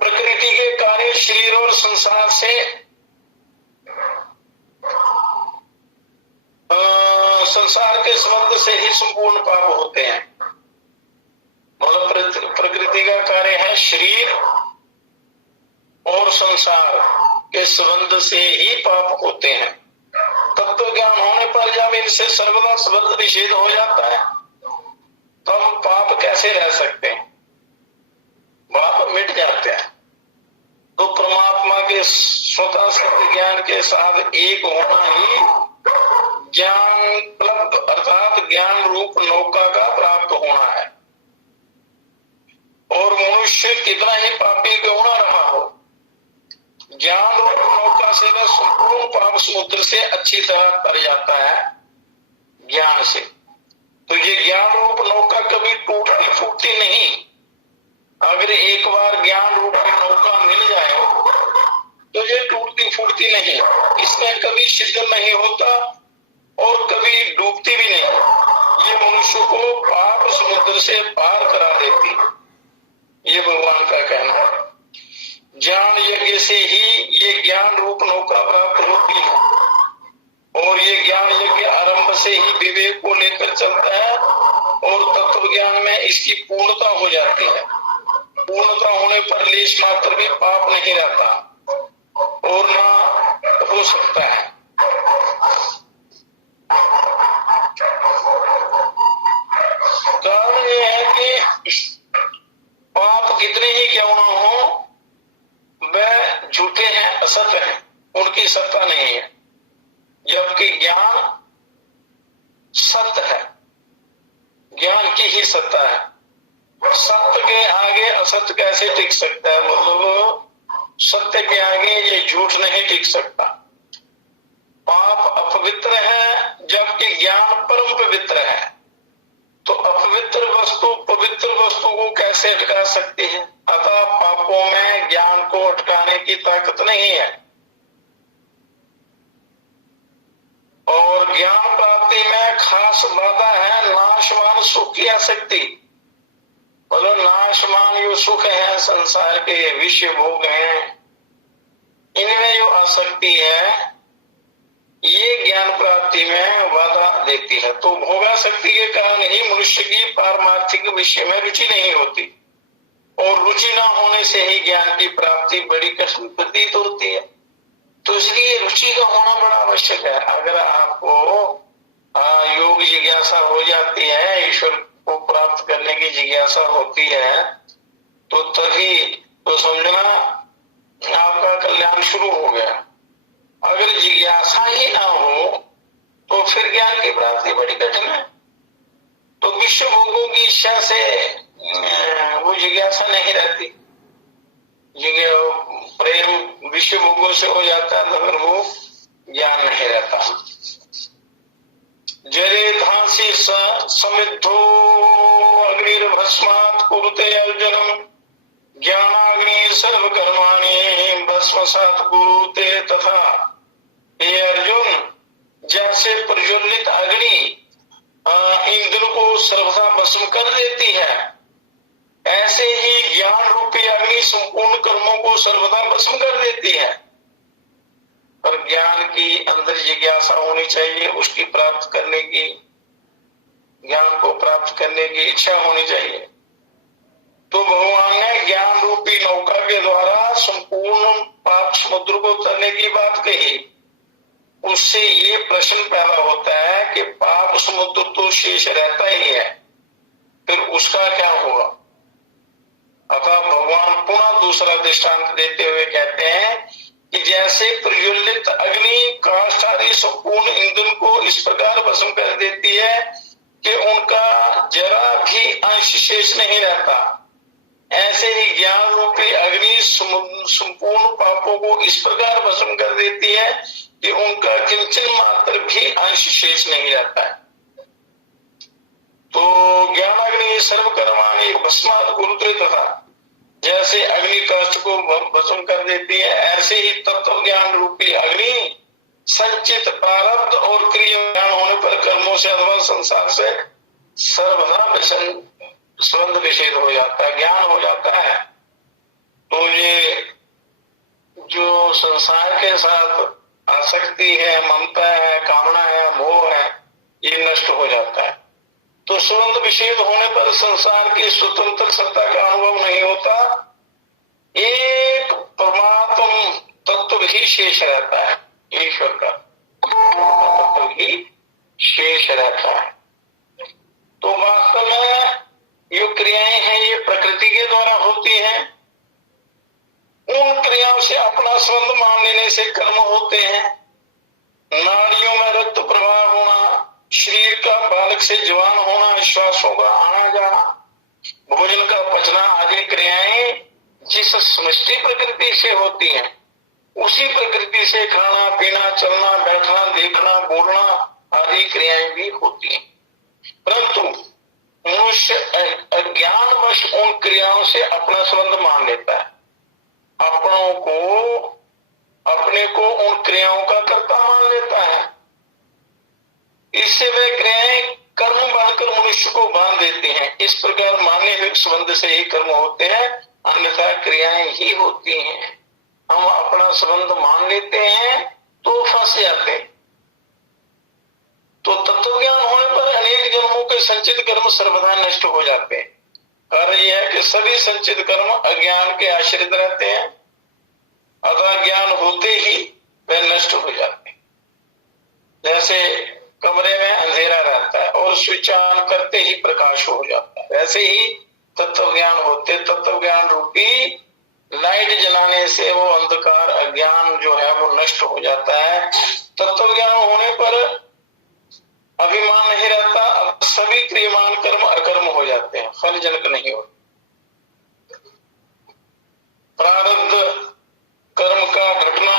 प्रकृति के कार्य शरीर और संसार से संसार के संबंध से ही संपूर्ण पाप होते हैं। मतलब प्रकृति का कार्य है शरीर और संसार के संबंध से ही पाप होते हैं। तत्व ज्ञान होने पर जब इनसे सर्वदा संबंध निषेध हो जाता है तब पाप कैसे रह सकते हैं, पाप मिट जाते हैं। तो परमात्मा के स्वतः सत्य ज्ञान के साथ एक होना ही ज्ञान उपलब्ध अर्थात ज्ञान रूप नौका का प्राप्त होना है। और मनुष्य कितना ही पापी क्यों न रहा हो, ज्ञान रूप नौका से वह संपूर्ण पाप समुद्र से अच्छी तरह तर जाता है ज्ञान से। तो ये ज्ञान रूप नौका कभी टूटती फूटती नहीं। अगर एक बार ज्ञान रूप नौका मिल जाए तो ये टूटती फूटती नहीं, इसमें कभी शिथिल नहीं होता और कभी डूबती भी नहीं। ये मनुष्य को पाप समुद्र से पार करा देती, ये भगवान का कहना है। ज्ञान यज्ञ से ही ये ज्ञान रूप नौका प्राप्त होती है और ये ज्ञान यज्ञ आरंभ से ही विवेक को लेकर चलता है और तत्व ज्ञान में इसकी पूर्णता हो जाती है। पूर्णता होने पर लेश मात्र भी पाप नहीं रहता और ना हो सकता है। कारण यह है कि पाप कितने ही क्यों ना हो वह झूठे हैं, असत्य हैं, उनकी सत्ता नहीं है। जबकि ज्ञान सत्य है, ज्ञान की ही सत्ता है। सत्य के आगे असत्य कैसे टिक सकता है, मतलब सत्य के आगे ये झूठ नहीं टिक सकता। पाप अपवित्र है जबकि ज्ञान परम पवित्र है। तो अपवित्र वस्तु पवित्र वस्तु को कैसे अटका सकती है? अतः पापों में ज्ञान को अटकाने की ताकत नहीं है। और ज्ञान प्राप्ति में खास बाधा है नाशवान सुख की आसक्ति। मतलब नाशवान जो सुख है संसार के विषय भोग हैं, इनमें जो आसक्ति है ये ज्ञान प्राप्ति में बाधा देती है। तो भोगासक्ति के कारण ही मनुष्य की पारमार्थिक विषय में रुचि नहीं होती और रुचि न होने से ही ज्ञान की प्राप्ति बड़ी कठिन प्रतीत होती है। तो इसलिए रुचि का होना बड़ा आवश्यक है। अगर आपको योग जिज्ञासा हो जाती है, ईश्वर को प्राप्त करने की जिज्ञासा होती है, तो तभी तो समझना आपका कल्याण शुरू हो गया। अगर जिज्ञासा ही ना हो तो फिर ज्ञान की प्राप्ति बड़ी कठिन है। तो विश्व भोगों की इच्छा से वो जिज्ञासा नहीं रहती। प्रेम विश्व भोगों से हो जाता है तो फिर वो ज्ञान नहीं रहता। जरे धांसी समिद्धो अग्निर्भस्मात् कुरुते अर्जुनम् ज्ञानाग्नि सर्व कर्माणि भस्मसात् कुरुते तथा। हे अर्जुन, जैसे प्रज्वलित अग्नि ईंधन को सर्वथा भस्म कर देती है, ऐसे ही ज्ञान रूपी अग्नि संपूर्ण कर्मों को सर्वथा भस्म कर देती है। पर ज्ञान की अंदर जिज्ञासा होनी चाहिए, उसकी प्राप्त करने की, ज्ञान को प्राप्त करने की इच्छा होनी चाहिए। तो भगवान ने ज्ञान रूपी नौका के द्वारा संपूर्ण पाप समुद्र को तरने की बात कही। उससे ये प्रश्न पैदा होता है कि पाप समुद्र तो शेष रहता ही है, फिर उसका क्या होगा? अतः भगवान पुनः दूसरा दृष्टांत देते हुए कहते हैं कि जैसे प्रज्वलित अग्नि काष्ठ आदि संपूर्ण ईंधन को इस प्रकार भस्म कर देती है कि उनका जरा भी अंश शेष नहीं रहता, ऐसे ही ज्ञान रूपी अग्नि संपूर्ण पापों को इस प्रकार भस्म कर देती है कि उनका किंचन मात्र भी अंश शेष नहीं रहता है। तो ज्ञानाग्नि सर्वकर्माणि भस्मात् कुरुते तथा, जैसे अग्नि कष्ट को भस्म कर देती है, ऐसे ही तत्व ज्ञान रूपी अग्नि संचित प्रारब्ध और क्रिया ज्ञान होने पर कर्मों से अथवा संसार से सर्वदा संबंध विषेद हो जाता है, ज्ञान हो जाता है। तो ये जो संसार के साथ आसक्ति है, ममता है, कामना है, मोह है, ये नष्ट हो जाता है। तो संबंध विषेद होने पर संसार की स्वतंत्र सत्ता का अनुभव नहीं होता, एक परमात्म तत्व ही शेष रहता है, ईश्वर का तत्व ही शेष रहता है। तो वास्तव में जो क्रियाएं हैं ये प्रकृति के द्वारा होती हैं, उन क्रियाओं से अपना संबंध मान लेने से कर्म होते हैं। नाड़ियों में रक्त प्रवाह होना, शरीर का बालक से जवान होना, श्वासों का आना जाना, भोजन का पचना आदि क्रियाएं जिस समष्टि प्रकृति से होती हैं, उसी प्रकृति से खाना पीना, चलना बैठना, देखना बोलना आदि क्रियाएं भी होती हैं। परंतु मनुष्य अज्ञानवश उन क्रियाओं से अपना संबंध मान लेता है, अपने को उन क्रियाओं का कर्ता मान लेता है। इससे वे क्रियाएं कर्म बनकर मनुष्य को बांध देती हैं। इस प्रकार माने हुए संबंध से ही कर्म होते हैं, अन्यथा क्रियाएं ही होती हैं। हम अपना संबंध मान लेते हैं तो फंस जाते हैं। तो तत्व ज्ञान होने पर अनेक जन्मों के संचित कर्म सर्वदा नष्ट हो जाते हैं। कारण यह है कि सभी संचित कर्म अज्ञान के आश्रित रहते हैं, अतः ज्ञान होते ही वे नष्ट हो जाते हैं। जैसे कमरे में अंधेरा रहता है और स्विच ऑन करते ही प्रकाश हो जाता है, वैसे ही तत्व ज्ञान होते, तत्व ज्ञान रूपी लाइट जलाने से वो अंधकार अज्ञान जो है वो नष्ट हो जाता है। तत्व ज्ञान होने पर अभिमान नहीं रहता, अब सभी क्रियमान कर्म अकर्म हो जाते हैं, फलजनक नहीं होते। प्रारब्ध कर्म का घटना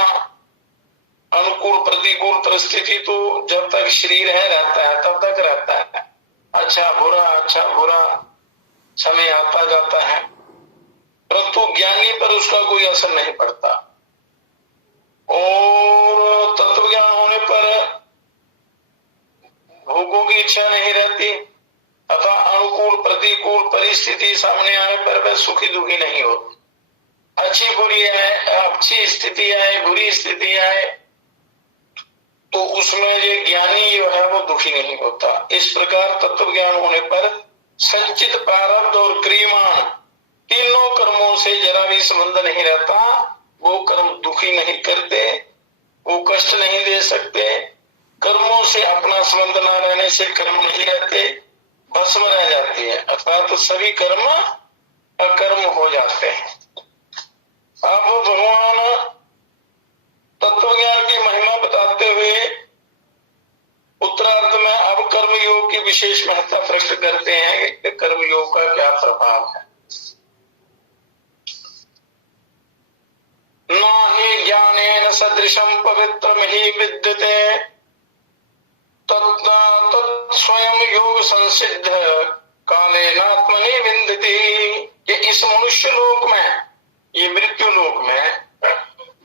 अनुकूल प्रतिकूल परिस्थिति तो जब तक शरीर है रहता है तब तक रहता है, अच्छा बुरा समय आता जाता है, परंतु ज्ञानी पर उसका कोई असर नहीं पड़ता। और तत्व ज्ञान होने पर भोगों की इच्छा नहीं रहती, अतः अनुकूल प्रतिकूल परिस्थिति सामने आने पर वह सुखी दुखी नहीं होती। अच्छी बुरी है, अच्छी स्थिति आए, बुरी स्थिति आए, तो उसमें ये ज्ञानी जो है वो दुखी नहीं होता। इस प्रकार तत्व ज्ञान होने पर संचित प्रारब्ध और क्रियमान तीनों कर्मों से जरा भी संबंध नहीं रहता। वो कर्म दुखी नहीं करते, वो कष्ट नहीं दे सकते। कर्मों से अपना संबंध न रहने से कर्म नहीं रहते, भस्म रह जाती है, अर्थात तो सभी कर्म अकर्म हो जाते हैं। अब भगवान तत्व ज्ञान की महिमा बताते हुए उत्तरार्ध में अब कर्म योग की विशेष महत्ता प्रकट करते हैं कि कर्म योग का क्या प्रभाव है। न हि ज्ञानेन सदृशं पवित्रम हि विद्यते स्वयं योग संसिद्ध कालेनात्मनि विन्दति। कि इस मनुष्य लोक में, ये मृत्यु लोक में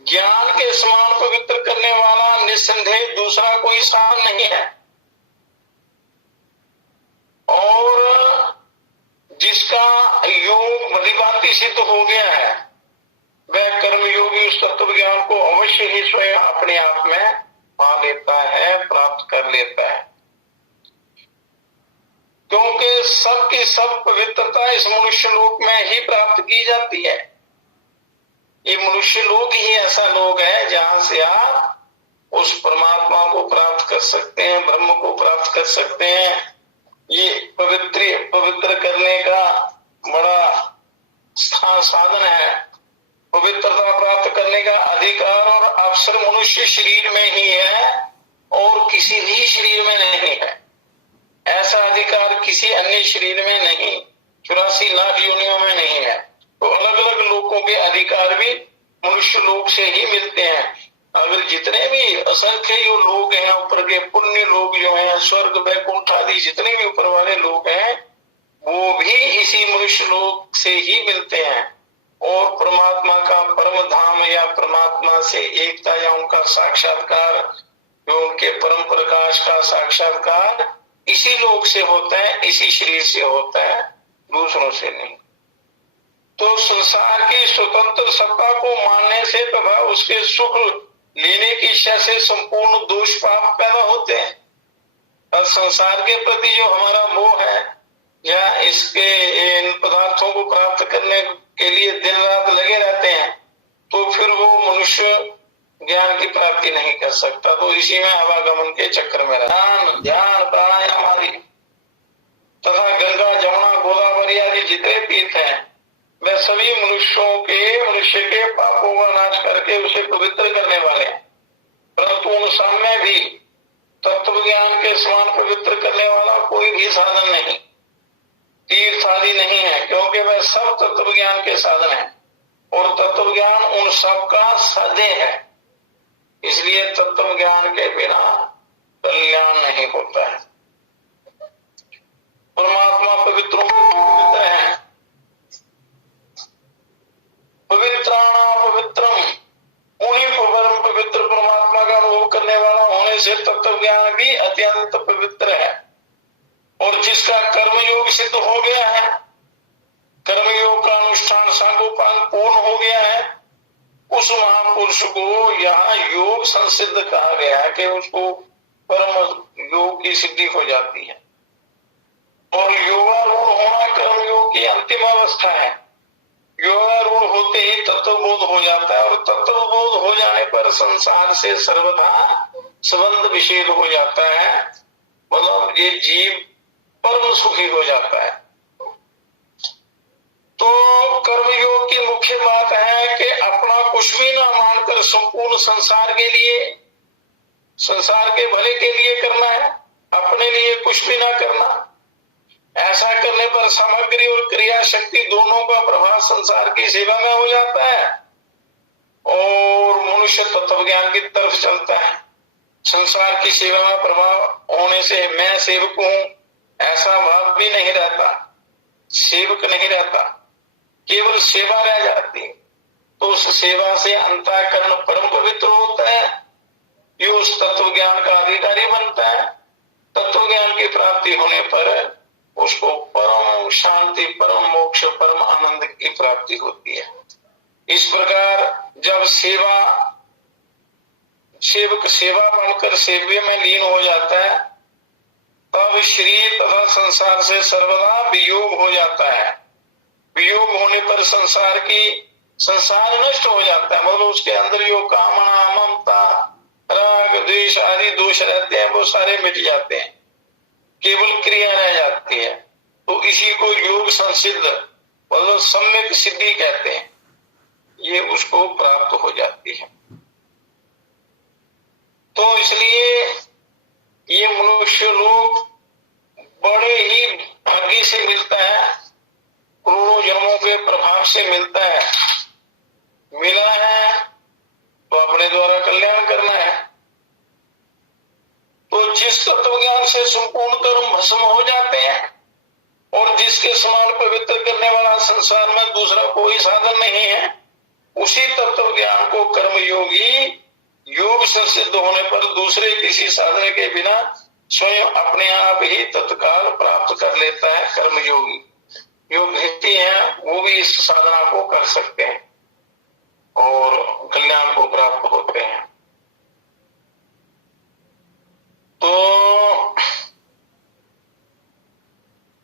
ज्ञान के समान पवित्र करने वाला निस्संदेह दूसरा कोई साधन नहीं है। और जिसका योग भलीभांति सिद्ध हो गया है, वह कर्मयोगी उस तत्व ज्ञान को अवश्य ही स्वयं अपने आप में पा लेता है, प्राप्त कर लेता है। क्योंकि सबकी सब पवित्रता इस मनुष्य लोक में ही प्राप्त की जाती है। ये मनुष्य लोक ही ऐसा लोक है जहां से आप उस परमात्मा को प्राप्त कर सकते हैं, ब्रह्म को प्राप्त कर सकते हैं। ये पवित्र करने का बड़ा साधन है। पवित्रता प्राप्त करने का अधिकार और अवसर मनुष्य शरीर में ही है और किसी भी शरीर में नहीं है। ऐसा अधिकार किसी अन्य शरीर में नहीं, 84 लाख योनियों में नहीं है। तो अलग अलग लोगों के अधिकार भी मनुष्य लोक से ही मिलते हैं। अगर जितने भी असंख्य जो लोग हैं ऊपर के, पुण्य लोग जो हैं, स्वर्ग वैकुंठ आदि जितने भी ऊपर वाले लोग हैं, वो भी इसी मनुष्य लोक से ही मिलते हैं। से एकता या उनका साक्षात्कार, जो उनके परम प्रकाश का साक्षात्कार इसी लोक से होता है, इसी शरीर से होता है, दूसरों से नहीं। तो संसार की स्वतंत्र सत्ता को मानने से तथा उसके सुख लेने की इच्छा से संपूर्ण दोष पाप पैदा होते हैं। और संसार के प्रति जो हमारा मोह है या इसके इन पदार्थों को प्राप्त करने के लिए दिन रात लगे रहते हैं, तो फिर वो मनुष्य ज्ञान की प्राप्ति नहीं कर सकता। तो इसी में आवागमन के चक्कर में ध्यान प्राणायाम आदि तथा गंगा, जमुना, गोदावरी आदि जितने तीर्थ हैं, वे सभी मनुष्य के पापों का नाश करके उसे पवित्र करने वाले हैं। परंतु उन सब में भी तत्व ज्ञान के समान पवित्र करने वाला कोई भी साधन नहीं, तीर्थ आदि नहीं है, क्योंकि वह सब तत्व ज्ञान के साधन है और तत्व ज्ञान उन सब का साध्य है। इसलिए तत्व ज्ञान के बिना कल्याण नहीं होता है। परमात्मा पवित्रों में पवित्र है। पवित्राणाम पवित्रम, उन्हीं परम पवित्र परमात्मा का अनुभव करने वाला होने से तत्व ज्ञान भी अत्यंत पवित्र है। और जिसका कर्मयोग सिद्ध हो गया है, कर्मयोग का अनुष्ठान सांगोपांग पूर्ण हो गया है, उस महापुरुष को यहाँ योग संसिद्ध कहा गया है कि उसको परम योग की सिद्धि हो जाती है। और योगारूढ़ होना कर्मयोग की अंतिम अवस्था है। योगारूढ़ होते ही तत्वबोध हो जाता है और तत्वबोध हो जाने पर संसार से सर्वथा संबंध विच्छेद हो जाता है। मतलब ये जीव परम सुखी हो जाता है। तो कर्मयोग की मुख्य बात है कि अपना कुछ भी ना मानकर संपूर्ण संसार के लिए, संसार के भले के लिए करना है, अपने लिए कुछ भी ना करना। ऐसा करने पर सामग्री और क्रिया शक्ति दोनों का प्रभाव संसार की सेवा में हो जाता है और मनुष्य तत्व ज्ञान की तरफ चलता है। संसार की सेवा में प्रभाव होने से मैं सेवक हूं ऐसा भाव भी नहीं रहता, सेवक नहीं रहता, केवल सेवा रह जाती। तो उस सेवा से अंतःकरण परम पवित्र होता है, ये उस तत्व ज्ञान का अधिकारी बनता है। तत्व ज्ञान की प्राप्ति होने पर उसको परम शांति, परम मोक्ष, परम आनंद की प्राप्ति होती है। इस प्रकार जब सेवक सेवा बनकर सेव्य में लीन हो जाता है, तब शरीर तथा संसार से सर्वदा वियोग हो जाता है। वियोग होने पर संसार नष्ट हो जाता है। मतलब उसके अंदर जो कामना, ममता, राग, द्वेष आदि दोष रहते हैं वो सारे मिट जाते हैं, केवल क्रिया रह जाती है। तो इसी को योग संसिद्ध मतलब सम्यक सिद्धि कहते हैं। ये उसको प्राप्त हो जाती है। तो इसलिए ये मनुष्य लोग बड़े ही भाग्य से मिलता है, करोड़ों जन्मों के प्रभाव से मिलता है। मिला है तो अपने द्वारा कल्याण करना है। तो जिस तत्व ज्ञान से संपूर्ण कर्म भस्म हो जाते हैं और जिसके समान पवित्र करने वाला संसार में दूसरा कोई साधन नहीं है, उसी तत्व ज्ञान को कर्मयोगी योग से सिद्ध होने पर दूसरे किसी साधन के बिना स्वयं अपने आप ही तत्काल प्राप्त कर लेता है। कर्मयोगी जो व्यक्ति हैं वो भी इस साधना को कर सकते हैं और कल्याण को प्राप्त होते हैं। तो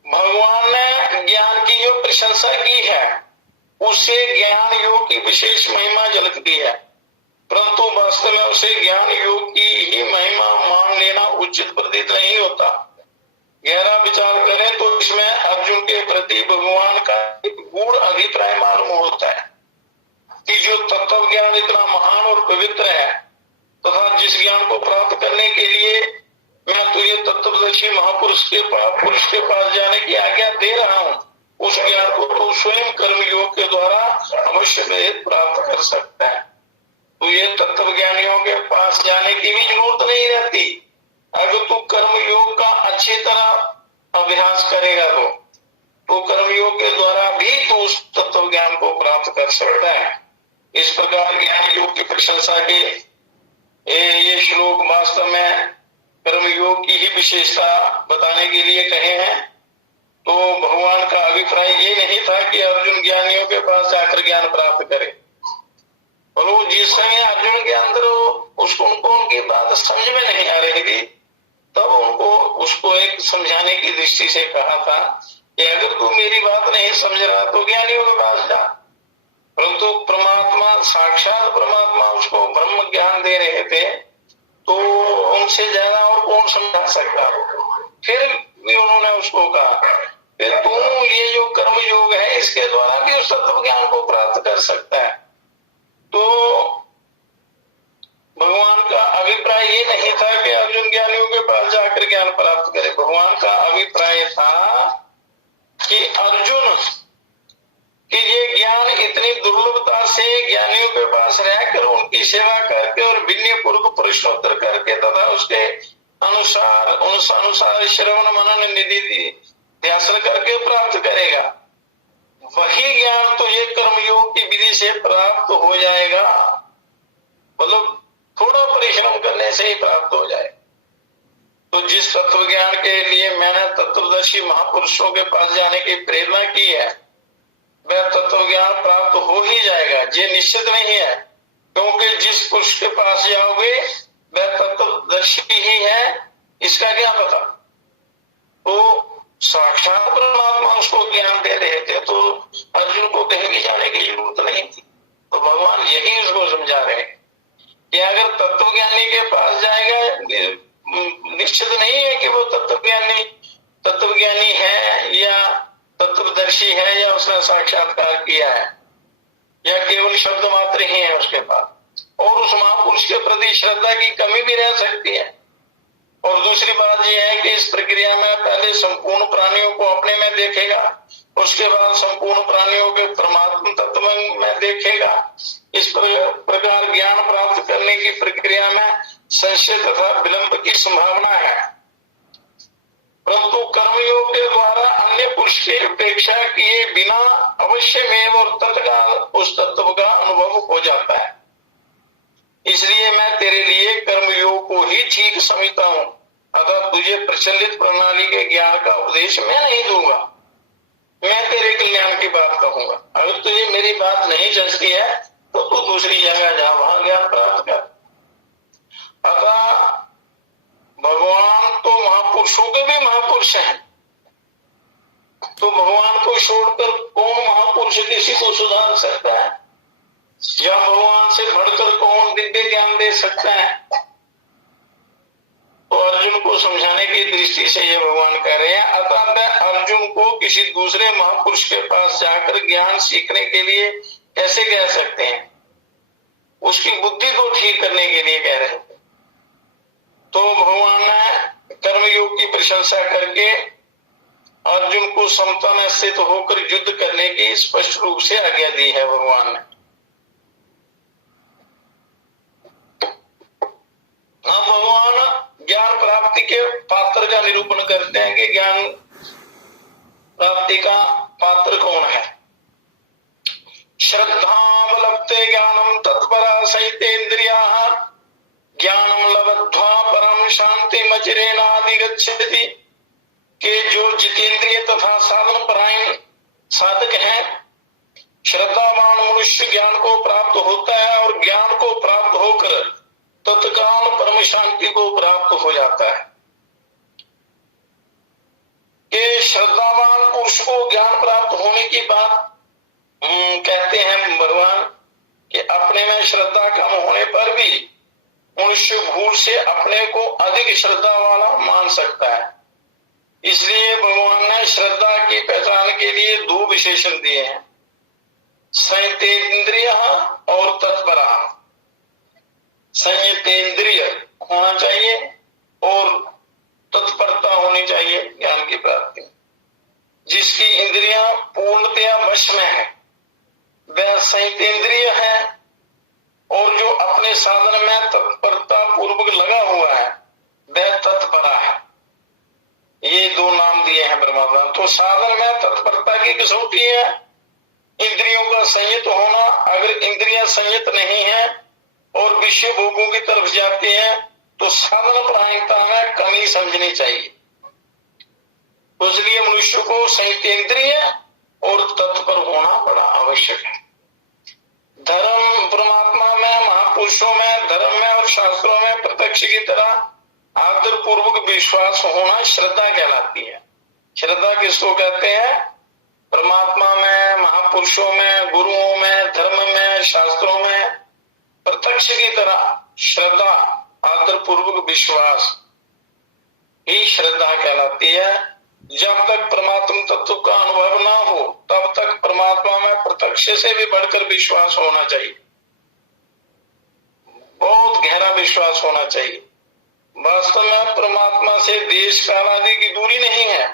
भगवान ने ज्ञान की जो प्रशंसा की है उससे ज्ञान योग की विशेष महिमा झलकती है, परंतु वास्तव में उसे ज्ञान योग की ही महिमा मान लेना उचित प्रतीत नहीं होता। गहरा विचार करें तो इसमें अर्जुन के प्रति भगवान का एक गूढ़ अभिप्राय मालूम होता है कि जो तत्व ज्ञान इतना महान और पवित्र है तथा जिस ज्ञान को प्राप्त करने के लिए मैं तुझे तत्वदर्शी महापुरुष के पास जाने की आज्ञा दे रहा हूँ, उस ज्ञान को तो स्वयं कर्मयोग के द्वारा अवश्य प्राप्त कर सकता है। तो ये तत्व ज्ञानियों के पास जाने की भी जरूरत नहीं रहती। अगर तू कर्मयोग का अच्छी तरह अभ्यास करेगा तो कर्मयोग के द्वारा भी तू उस तत्व ज्ञान को प्राप्त कर सकता है। इस प्रकार ज्ञान योग की प्रशंसा के ये श्लोक वास्तव में कर्मयोग की ही विशेषता बताने के लिए कहे हैं। तो भगवान का अभिप्राय ये नहीं था कि अर्जुन ज्ञानियों के पास जाकर ज्ञान प्राप्त करे, और जिस समय अर्जुन के अंदर उनको उनकी बात समझ में नहीं आ रही थी, तब उनको उसको एक समझाने की दृष्टि से कहा था कि अगर तू मेरी बात नहीं समझ रहा तो ज्ञानियों के पास जा। परंतु परमात्मा, साक्षात परमात्मा उसको ब्रह्म ज्ञान दे रहे थे, तो उनसे ज्यादा और कौन समझा सकता। फिर भी उन्होंने उसको कहा कि तुम ये जो कर्म योग है इसके द्वारा भी उस तत्व ज्ञान को प्राप्त कर सकता है। तो भगवान का अभिप्राय ये नहीं था कि अर्जुन ज्ञानियों के पास जाकर ज्ञान प्राप्त करे। भगवान का अभिप्राय था कि अर्जुन कि ये ज्ञान इतनी दुर्लभता से ज्ञानियों के पास रहकर उनकी सेवा करके और विनय पूर्वक प्रश्नोत्तर करके तथा उसके अनुसार श्रवण मनन निधि ध्यान करके प्राप्त करेगा, वही ज्ञान तो ये कर्मयोग की विधि से प्राप्त हो जाएगा। मतलब थोड़ा परिश्रम करने से ही प्राप्त हो जाए। तो जिस तत्व ज्ञान के लिए मैंने तत्वदर्शी महापुरुषों के पास जाने की प्रेरणा की है, वह तत्व ज्ञान प्राप्त हो ही जाएगा, ये निश्चित नहीं है। क्योंकि जिस पुरुष के पास जाओगे वह तत्वदर्शी ही है, इसका क्या पता। तो साक्षात परमात्मा उसको ज्ञान दे रहे थे, तो अर्जुन को कहीं भी जाने की जरूरत नहीं थी। तो भगवान यही उसको समझा रहे हैं कि अगर तत्वज्ञानी के पास जाएगा, निश्चित नहीं है कि वो तत्वज्ञानी है या तत्वदर्शी है या उसने साक्षात्कार किया है, या केवल शब्द मात्र ही है उसके पास। और उस महापुरुष के प्रति श्रद्धा की कमी भी रह सकती है। और दूसरी बात यह है कि इस प्रक्रिया में पहले संपूर्ण प्राणियों को अपने में देखेगा, उसके बाद संपूर्ण प्राणियों के परमात्मा तत्व में देखेगा। इस प्रकार ज्ञान प्राप्त करने की प्रक्रिया में संशय तथा विलंब की संभावना है। परंतु कर्मयोग के द्वारा अन्य पुरुष की अपेक्षा किए बिना अवश्य में और तत्काल उस तत्व का अनुभव हो जाता है। इसलिए मैं तेरे लिए कर्मयोग को ही ठीक समझता हूँ, अतः तुझे प्रचलित प्रणाली के ज्ञान का उपदेश मैं नहीं दूंगा, मैं तेरे कल्याण की बात कहूंगा। अगर तुझे मेरी बात नहीं जचती है तो तू दूसरी जगह जा, वहां ज्ञान प्राप्त कर। अतः भगवान तो महापुरुषों के भी महापुरुष हैं, तो भगवान को छोड़कर कौन महापुरुष किसी को सुधार सकता है, या भगवान से बढ़कर कौन दिव्य ज्ञान दे सकता है। तो अर्जुन को समझाने की दृष्टि से ये भगवान कह रहे हैं, अतः अर्जुन को किसी दूसरे महापुरुष के पास जाकर ज्ञान सीखने के लिए कैसे कह सकते हैं, उसकी बुद्धि को ठीक करने के लिए कह रहे हैं। तो भगवान ने कर्मयोग की प्रशंसा करके अर्जुन को समता में स्थित होकर युद्ध करने की स्पष्ट रूप से आज्ञा दी है भगवान ने। अब भगवान ज्ञान प्राप्ति के पात्र का निरूपण करते हैं कि ज्ञान प्राप्ति का पात्र कौन है। श्रद्धावलप्ते ज्ञानम तत्परा सहितेन्द्रिया ज्ञानम लब्ध्वा परम शांति मचिरेणाधिगच्छति, के जो जितेंद्रिय तथा साधन परायण साधक हैं, श्रद्धावान मनुष्य ज्ञान को प्राप्त होता है और ज्ञान को प्राप्त होकर तत्काल परम शांति को प्राप्त हो जाता है। कि श्रद्धावान पुरुष को ज्ञान प्राप्त होने की बात कहते हैं भगवान कि अपने में श्रद्धा कम होने पर भी मनुष्य भूल से अपने को अधिक श्रद्धा वाला मान सकता है। इसलिए भगवान ने श्रद्धा की पहचान के लिए दो विशेषण दिए हैं, संयतेन्द्रिय और तत्परा। संयतेन्द्रिय होना चाहिए और तत्परता होनी चाहिए ज्ञान की प्राप्ति। जिसकी इंद्रियां पूर्णतया वश में है वह संयतेन्द्रिय है, और जो अपने साधन में तत्परता पूर्वक लगा हुआ है वह तत्परा है। ये दो नाम दिए हैं परमात्मा। तो साधन में तत्परता की कसौटी है, इंद्रियों का संयत होना, अगर इंद्रियां संयत नहीं है और विषय भोगों की तरफ जाती है तो साधन परायणता में कमी समझनी चाहिए। तो इसलिए मनुष्य को संयत इंद्रिय और तत्पर होना बड़ा आवश्यक है। धर्म परमात्मा में, महापुरुषों में, धर्म में और शास्त्रों में प्रत्यक्ष की तरह आदर पूर्वक विश्वास होना श्रद्धा कहलाती है। श्रद्धा किसको कहते हैं? परमात्मा में, महापुरुषों में, गुरुओं में, धर्म में, शास्त्रों में प्रत्यक्ष की तरह श्रद्धा, आदर पूर्वक विश्वास ही श्रद्धा कहलाती है। जब तक परमात्मा तत्व का अनुभव ना हो तब तक परमात्मा में प्रत्यक्ष से भी बढ़कर विश्वास होना चाहिए, बहुत गहरा विश्वास होना चाहिए। वास्तव में परमात्मा से देश काल आदि की दूरी नहीं है,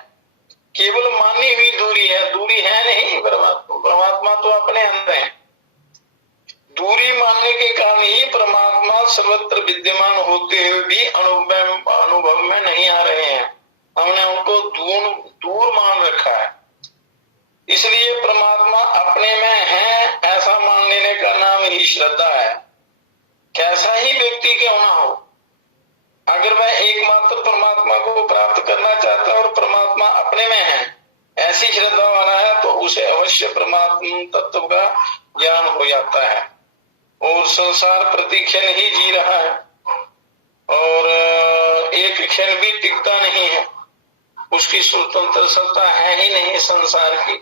केवल मानी हुई दूरी है, दूरी है नहीं। परमात्मा तो अपने अंदर है। दूरी मानने के कारण ही परमात्मा सर्वत्र विद्यमान होते हुए भी अनुभव में नहीं आ रहे हैं। हमने उनको दूर मान रखा है। इसलिए परमात्मा अपने में है ऐसा मान लेने का नाम ही श्रद्धा है। कैसा ही व्यक्ति क्यों ना हो, अगर वह एकमात्र परमात्मा को प्राप्त करना चाहता है और परमात्मा अपने में है, ऐसी श्रद्धा वाला है, तो उसे अवश्य परमात्मा तत्व का ज्ञान हो जाता है और संसार प्रतिक्षण ही जी रहा है और एक क्षण भी टिकता नहीं है। उसकी स्वतंत्र सत्ता है ही नहीं संसार की,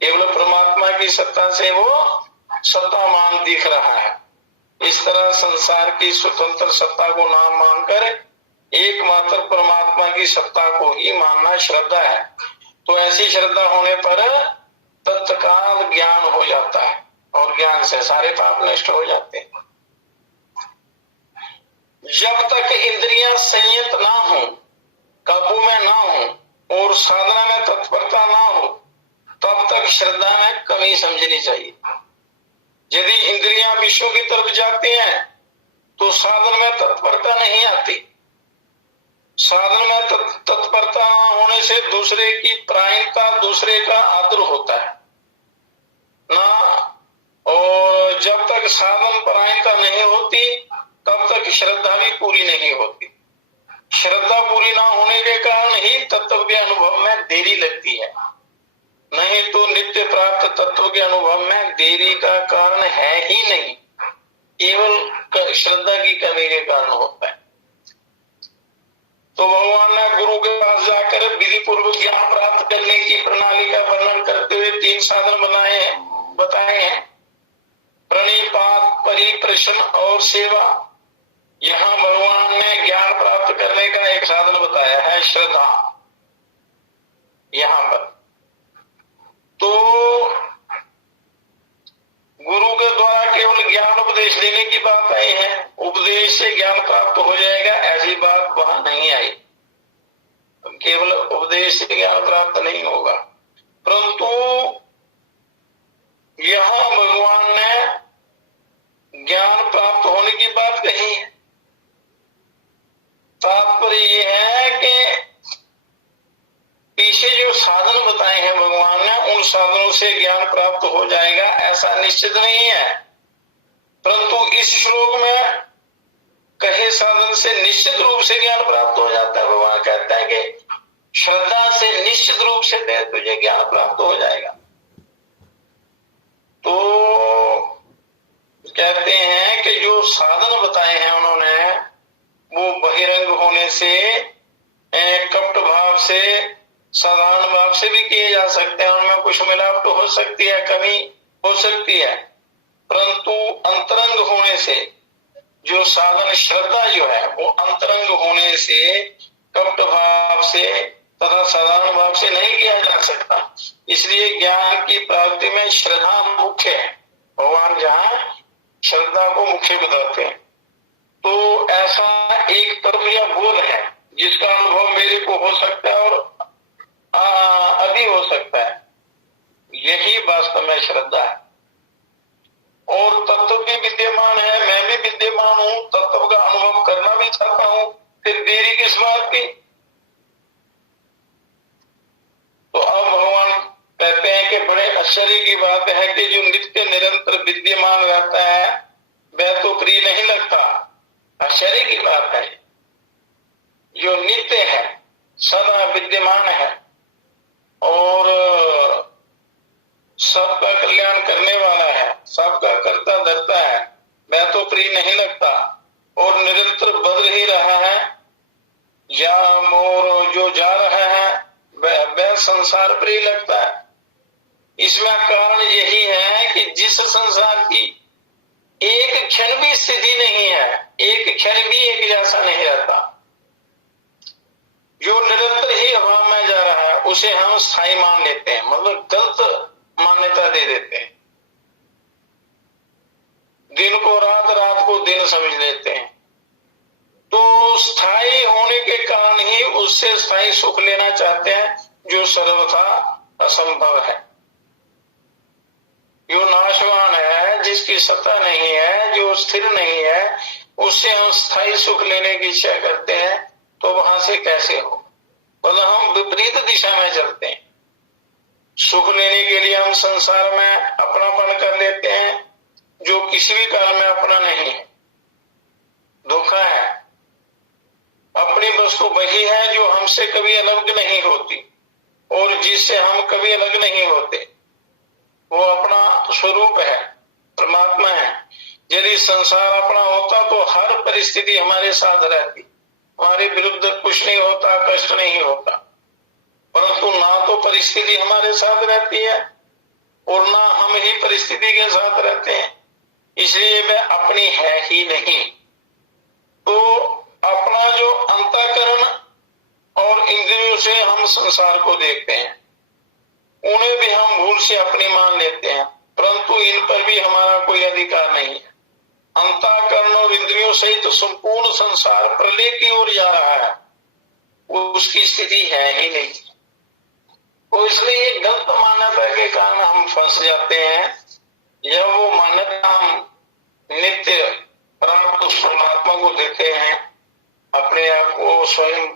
केवल परमात्मा की सत्ता से वो सत्तामान दिख रहा है। इस तरह संसार की स्वतंत्र सत्ता को नाम मानकर एकमात्र परमात्मा की सत्ता को ही मानना श्रद्धा है। तो ऐसी श्रद्धा होने पर तत्काल ज्ञान हो जाता है और ज्ञान से सारे पाप नष्ट हो जाते हैं। जब तक इंद्रियां संयत ना हो, काबू में ना हो और साधना में तत्परता ना हो, तब तक श्रद्धा में कमी समझनी चाहिए। यदि इंद्रियां विषयों की तरफ जाती हैं तो साधन में तत्परता नहीं आती। साधन में तत्परता न होने से दूसरे की प्रायणता, दूसरे का आदर होता है ना, और जब तक साधन परायणता नहीं होती तब तक श्रद्धा भी पूरी नहीं होती। श्रद्धा पूरी ना होने के कारण ही तत्व के अनुभव में देरी लगती है, नहीं तो नित्य प्राप्त तत्व के अनुभव में देरी का कारण है ही नहीं, केवल श्रद्धा की कमी के कारण होता है। तो भगवान ने गुरु के पास जाकर विधि पूर्वक ज्ञान प्राप्त करने की प्रणाली का वर्णन करते हुए 3 साधन बताए हैं, प्रणिपात, परिप्रश्न और सेवा। यहाँ भगवान ने ज्ञान प्राप्त करने का एक साधन बताया है, श्रद्धा। यहाँ पर तो गुरु के द्वारा केवल ज्ञान उपदेश देने की बात आई है, उपदेश से ज्ञान प्राप्त हो जाएगा ऐसी बात वहां नहीं आई। केवल उपदेश से ज्ञान प्राप्त नहीं होगा, परंतु यहाँ भगवान ने ज्ञान प्राप्त होने की बात कही है। तात्पर्य यह है कि पीछे जो साधन बताए हैं भगवान ने, उन साधनों से ज्ञान प्राप्त हो जाएगा ऐसा निश्चित नहीं है, परंतु इस श्लोक में कहे साधन से निश्चित रूप से ज्ञान प्राप्त हो जाता है। भगवान कहता है कि श्रद्धा से निश्चित रूप से तुझे ज्ञान प्राप्त हो जाएगा। तो कहते हैं कि जो साधन बताए हैं उन्होंने, वो बहिरंग होने से, कपट भाव से, साधारण भाव से भी किए जा सकते हैं। उनमें कुछ मिलावट हो सकती है, कमी हो सकती है, परंतु अंतरंग होने से जो साधन श्रद्धा जो है वो अंतरंग होने से, कपट भाव से तथा साधारण भाव से नहीं किया जा सकता। इसलिए ज्ञान की प्राप्ति में श्रद्धा मुख्य है। भगवान जहाँ श्रद्धा को मुख्य बताते हैं, तो ऐसा एक तत्व या बोध है जिसका अनुभव मेरे को हो सकता है और अभी हो सकता है, यही वास्तव में श्रद्धा है। और तत्व भी विद्यमान है, मैं भी विद्यमान हूं, तत्व का अनुभव करना भी चाहता हूं, फिर देरी किस बात की। तो अब भगवान कहते हैं कि बड़े आश्चर्य की बात है कि जो नित्य विद्यमान रहता है वह तो प्रिय नहीं लगता। आश्चर्य की बात है, जो नित्य है, सदा विद्यमान है और सबका कल्याण करने वाला है, सबका करता धरता है, वह तो प्रिय नहीं लगता और निरंतर बदल ही रहा है। या मोर जो जा रहा है वह संसार प्रिय लगता है। इसमें कारण यही है कि जिस संसार की एक क्षण भी स्थिति नहीं है, एक क्षण भी एक जैसा नहीं रहता, जो निरंतर ही हवा में जा रहा है, उसे हम स्थायी मान लेते हैं, मतलब गलत मान्यता दे देते हैं। दिन को रात, रात को दिन समझ लेते हैं। तो स्थायी होने के कारण ही उससे स्थायी सुख लेना चाहते हैं, जो सर्वथा असंभव है। जो नाशवान है, जिसकी सत्ता नहीं है, जो स्थिर नहीं है, उससे हम स्थायी सुख लेने की इच्छा करते हैं, तो वहां से कैसे हो? मतलब हम विपरीत दिशा में चलते हैं। सुख लेने के लिए हम संसार में अपनापन कर लेते हैं, जो किसी भी काल में अपना नहीं है, धोखा है। अपनी वस्तु वही है जो हमसे कभी अलग नहीं होती और जिससे हम कभी अलग नहीं होते, वो अपना स्वरूप है, परमात्मा है। यदि संसार अपना होता तो हर परिस्थिति हमारे साथ रहती, हमारे विरुद्ध कुछ नहीं होता, कष्ट नहीं होता। परंतु ना तो परिस्थिति हमारे साथ रहती है और ना हम ही परिस्थिति के साथ रहते हैं, इसलिए वह अपनी है ही नहीं। तो अपना जो अंतःकरण और इंद्रियों से हम संसार को देखते हैं, उन्हें भी हम भूल से अपनी मान लेते हैं, परंतु इन पर भी हमारा कोई अधिकार नहीं है। अंतःकरण और इंद्रियों सहित तो संपूर्ण संसार प्रलय की ओर जा रहा है, उसकी स्थिति है ही नहीं। तो इसलिए गलत मान्यता के कारण हम फंस जाते हैं, या वो मान्यता हम नित्य प्राप्त उस परमात्मा को देते हैं, अपने आप को स्वयं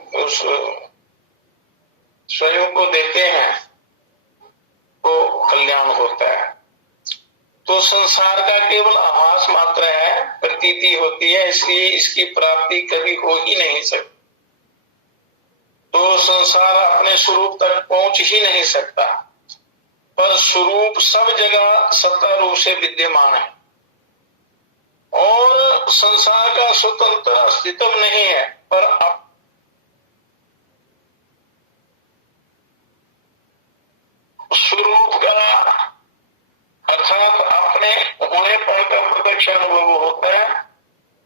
को देते हैं, तो कल्याण होता है। तो संसार का केवल आभास मात्र है, प्रतीति होती है, इसलिए इसकी प्राप्ति कभी हो ही नहीं सकती। तो संसार अपने स्वरूप तक पहुंच ही नहीं सकता, पर स्वरूप सब जगह सत्ता रूप से विद्यमान है और संसार का स्वतंत्र अस्तित्व नहीं है, पर स्वरूप का अर्थात अपने होने पर का प्रत्यक्ष अनुभव होता है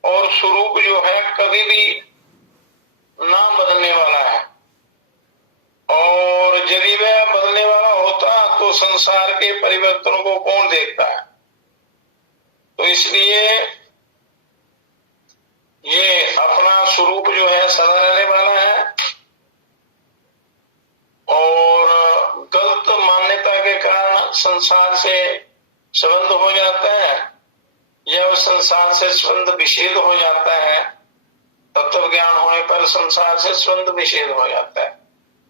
और स्वरूप जो है कभी भी ना बदलने वाला है। और यदि वह बदलने वाला होता तो संसार के परिवर्तनों को कौन देखता है? तो इसलिए ये अपना स्वरूप जो है सदा रहने वाला है और गलत मान्यता के कारण संसार से संबंध हो जाता है या उस संसार से संबंध विच्छेद हो जाता है। तत्व ज्ञान होने पर संसार से संबंध विच्छेद हो जाता है,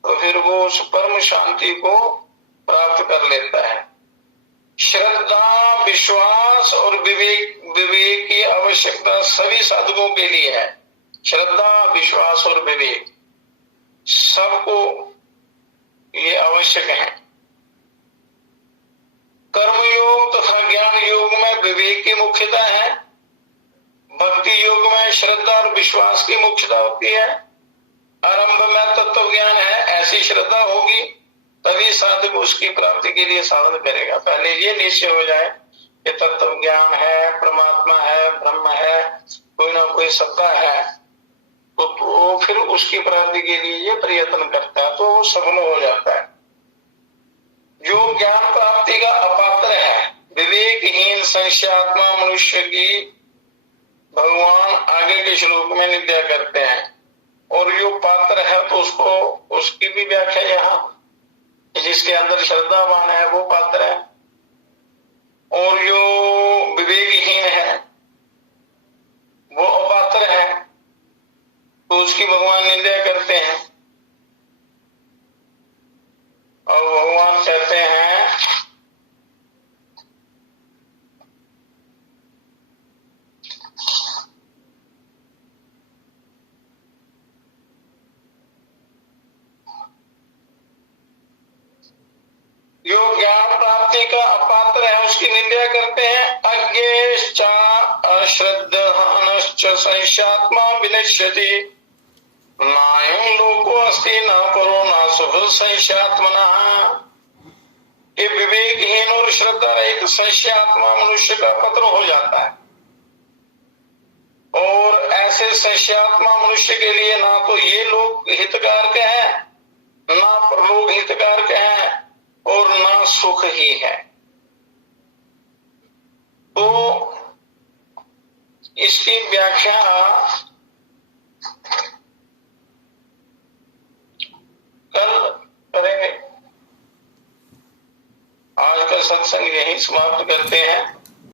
तो फिर वो उस परम शांति को प्राप्त कर लेता है। श्रद्धा, विश्वास और विवेक की आवश्यकता सभी साधकों के लिए है। श्रद्धा, विश्वास और विवेक सबको ये आवश्यक है। कर्म योग तथा ज्ञान योग में विवेक की मुख्यता है, भक्ति योग में श्रद्धा और विश्वास की मुख्यता होती है। आरंभ में तत्व ज्ञान है, ऐसी श्रद्धा होगी तभी साधक उसकी प्राप्ति के लिए साधन करेगा। पहले ये निश्चय हो जाए कि तत्व ज्ञान है, परमात्मा है, ब्रह्म है, कोई ना कोई सत्ता है, तो फिर उसकी प्राप्ति के लिए ये प्रयत्न करता है, तो वो सफल हो जाता है। जो ज्ञान प्राप्ति का अपात्र है, विवेकहीन संशयात्मा मनुष्य की भगवान आगे के श्लोक में निंदा करते हैं, और जो पात्र है तो उसको उसकी भी व्याख्या यहाँ, जिसके अंदर श्रद्धावान है वो पात्र है, और जो विवेकहीन है वो अपात्र है, तो उसकी भगवान निंदा करते हैं। और भगवान कहते हैं का अपात्र है उसकी निंदा करते हैं। अज्ञेश्च अश्रद्धानश्च संशयात्मा विनश्यति नायं लोको अस्ति न परो न सुख संशयात्मनः। ये विवेकहीन और श्रद्धा रहित संशयात्मा मनुष्य का पतन हो जाता है। और ऐसे संशयात्मा मनुष्य के लिए ना तो ये लोग हितकारक है, ना परलोक हितकारक है, और ना सुख ही है। तो इसकी व्याख्या कल करेंगे। आज का सत्संग यही समाप्त करते हैं।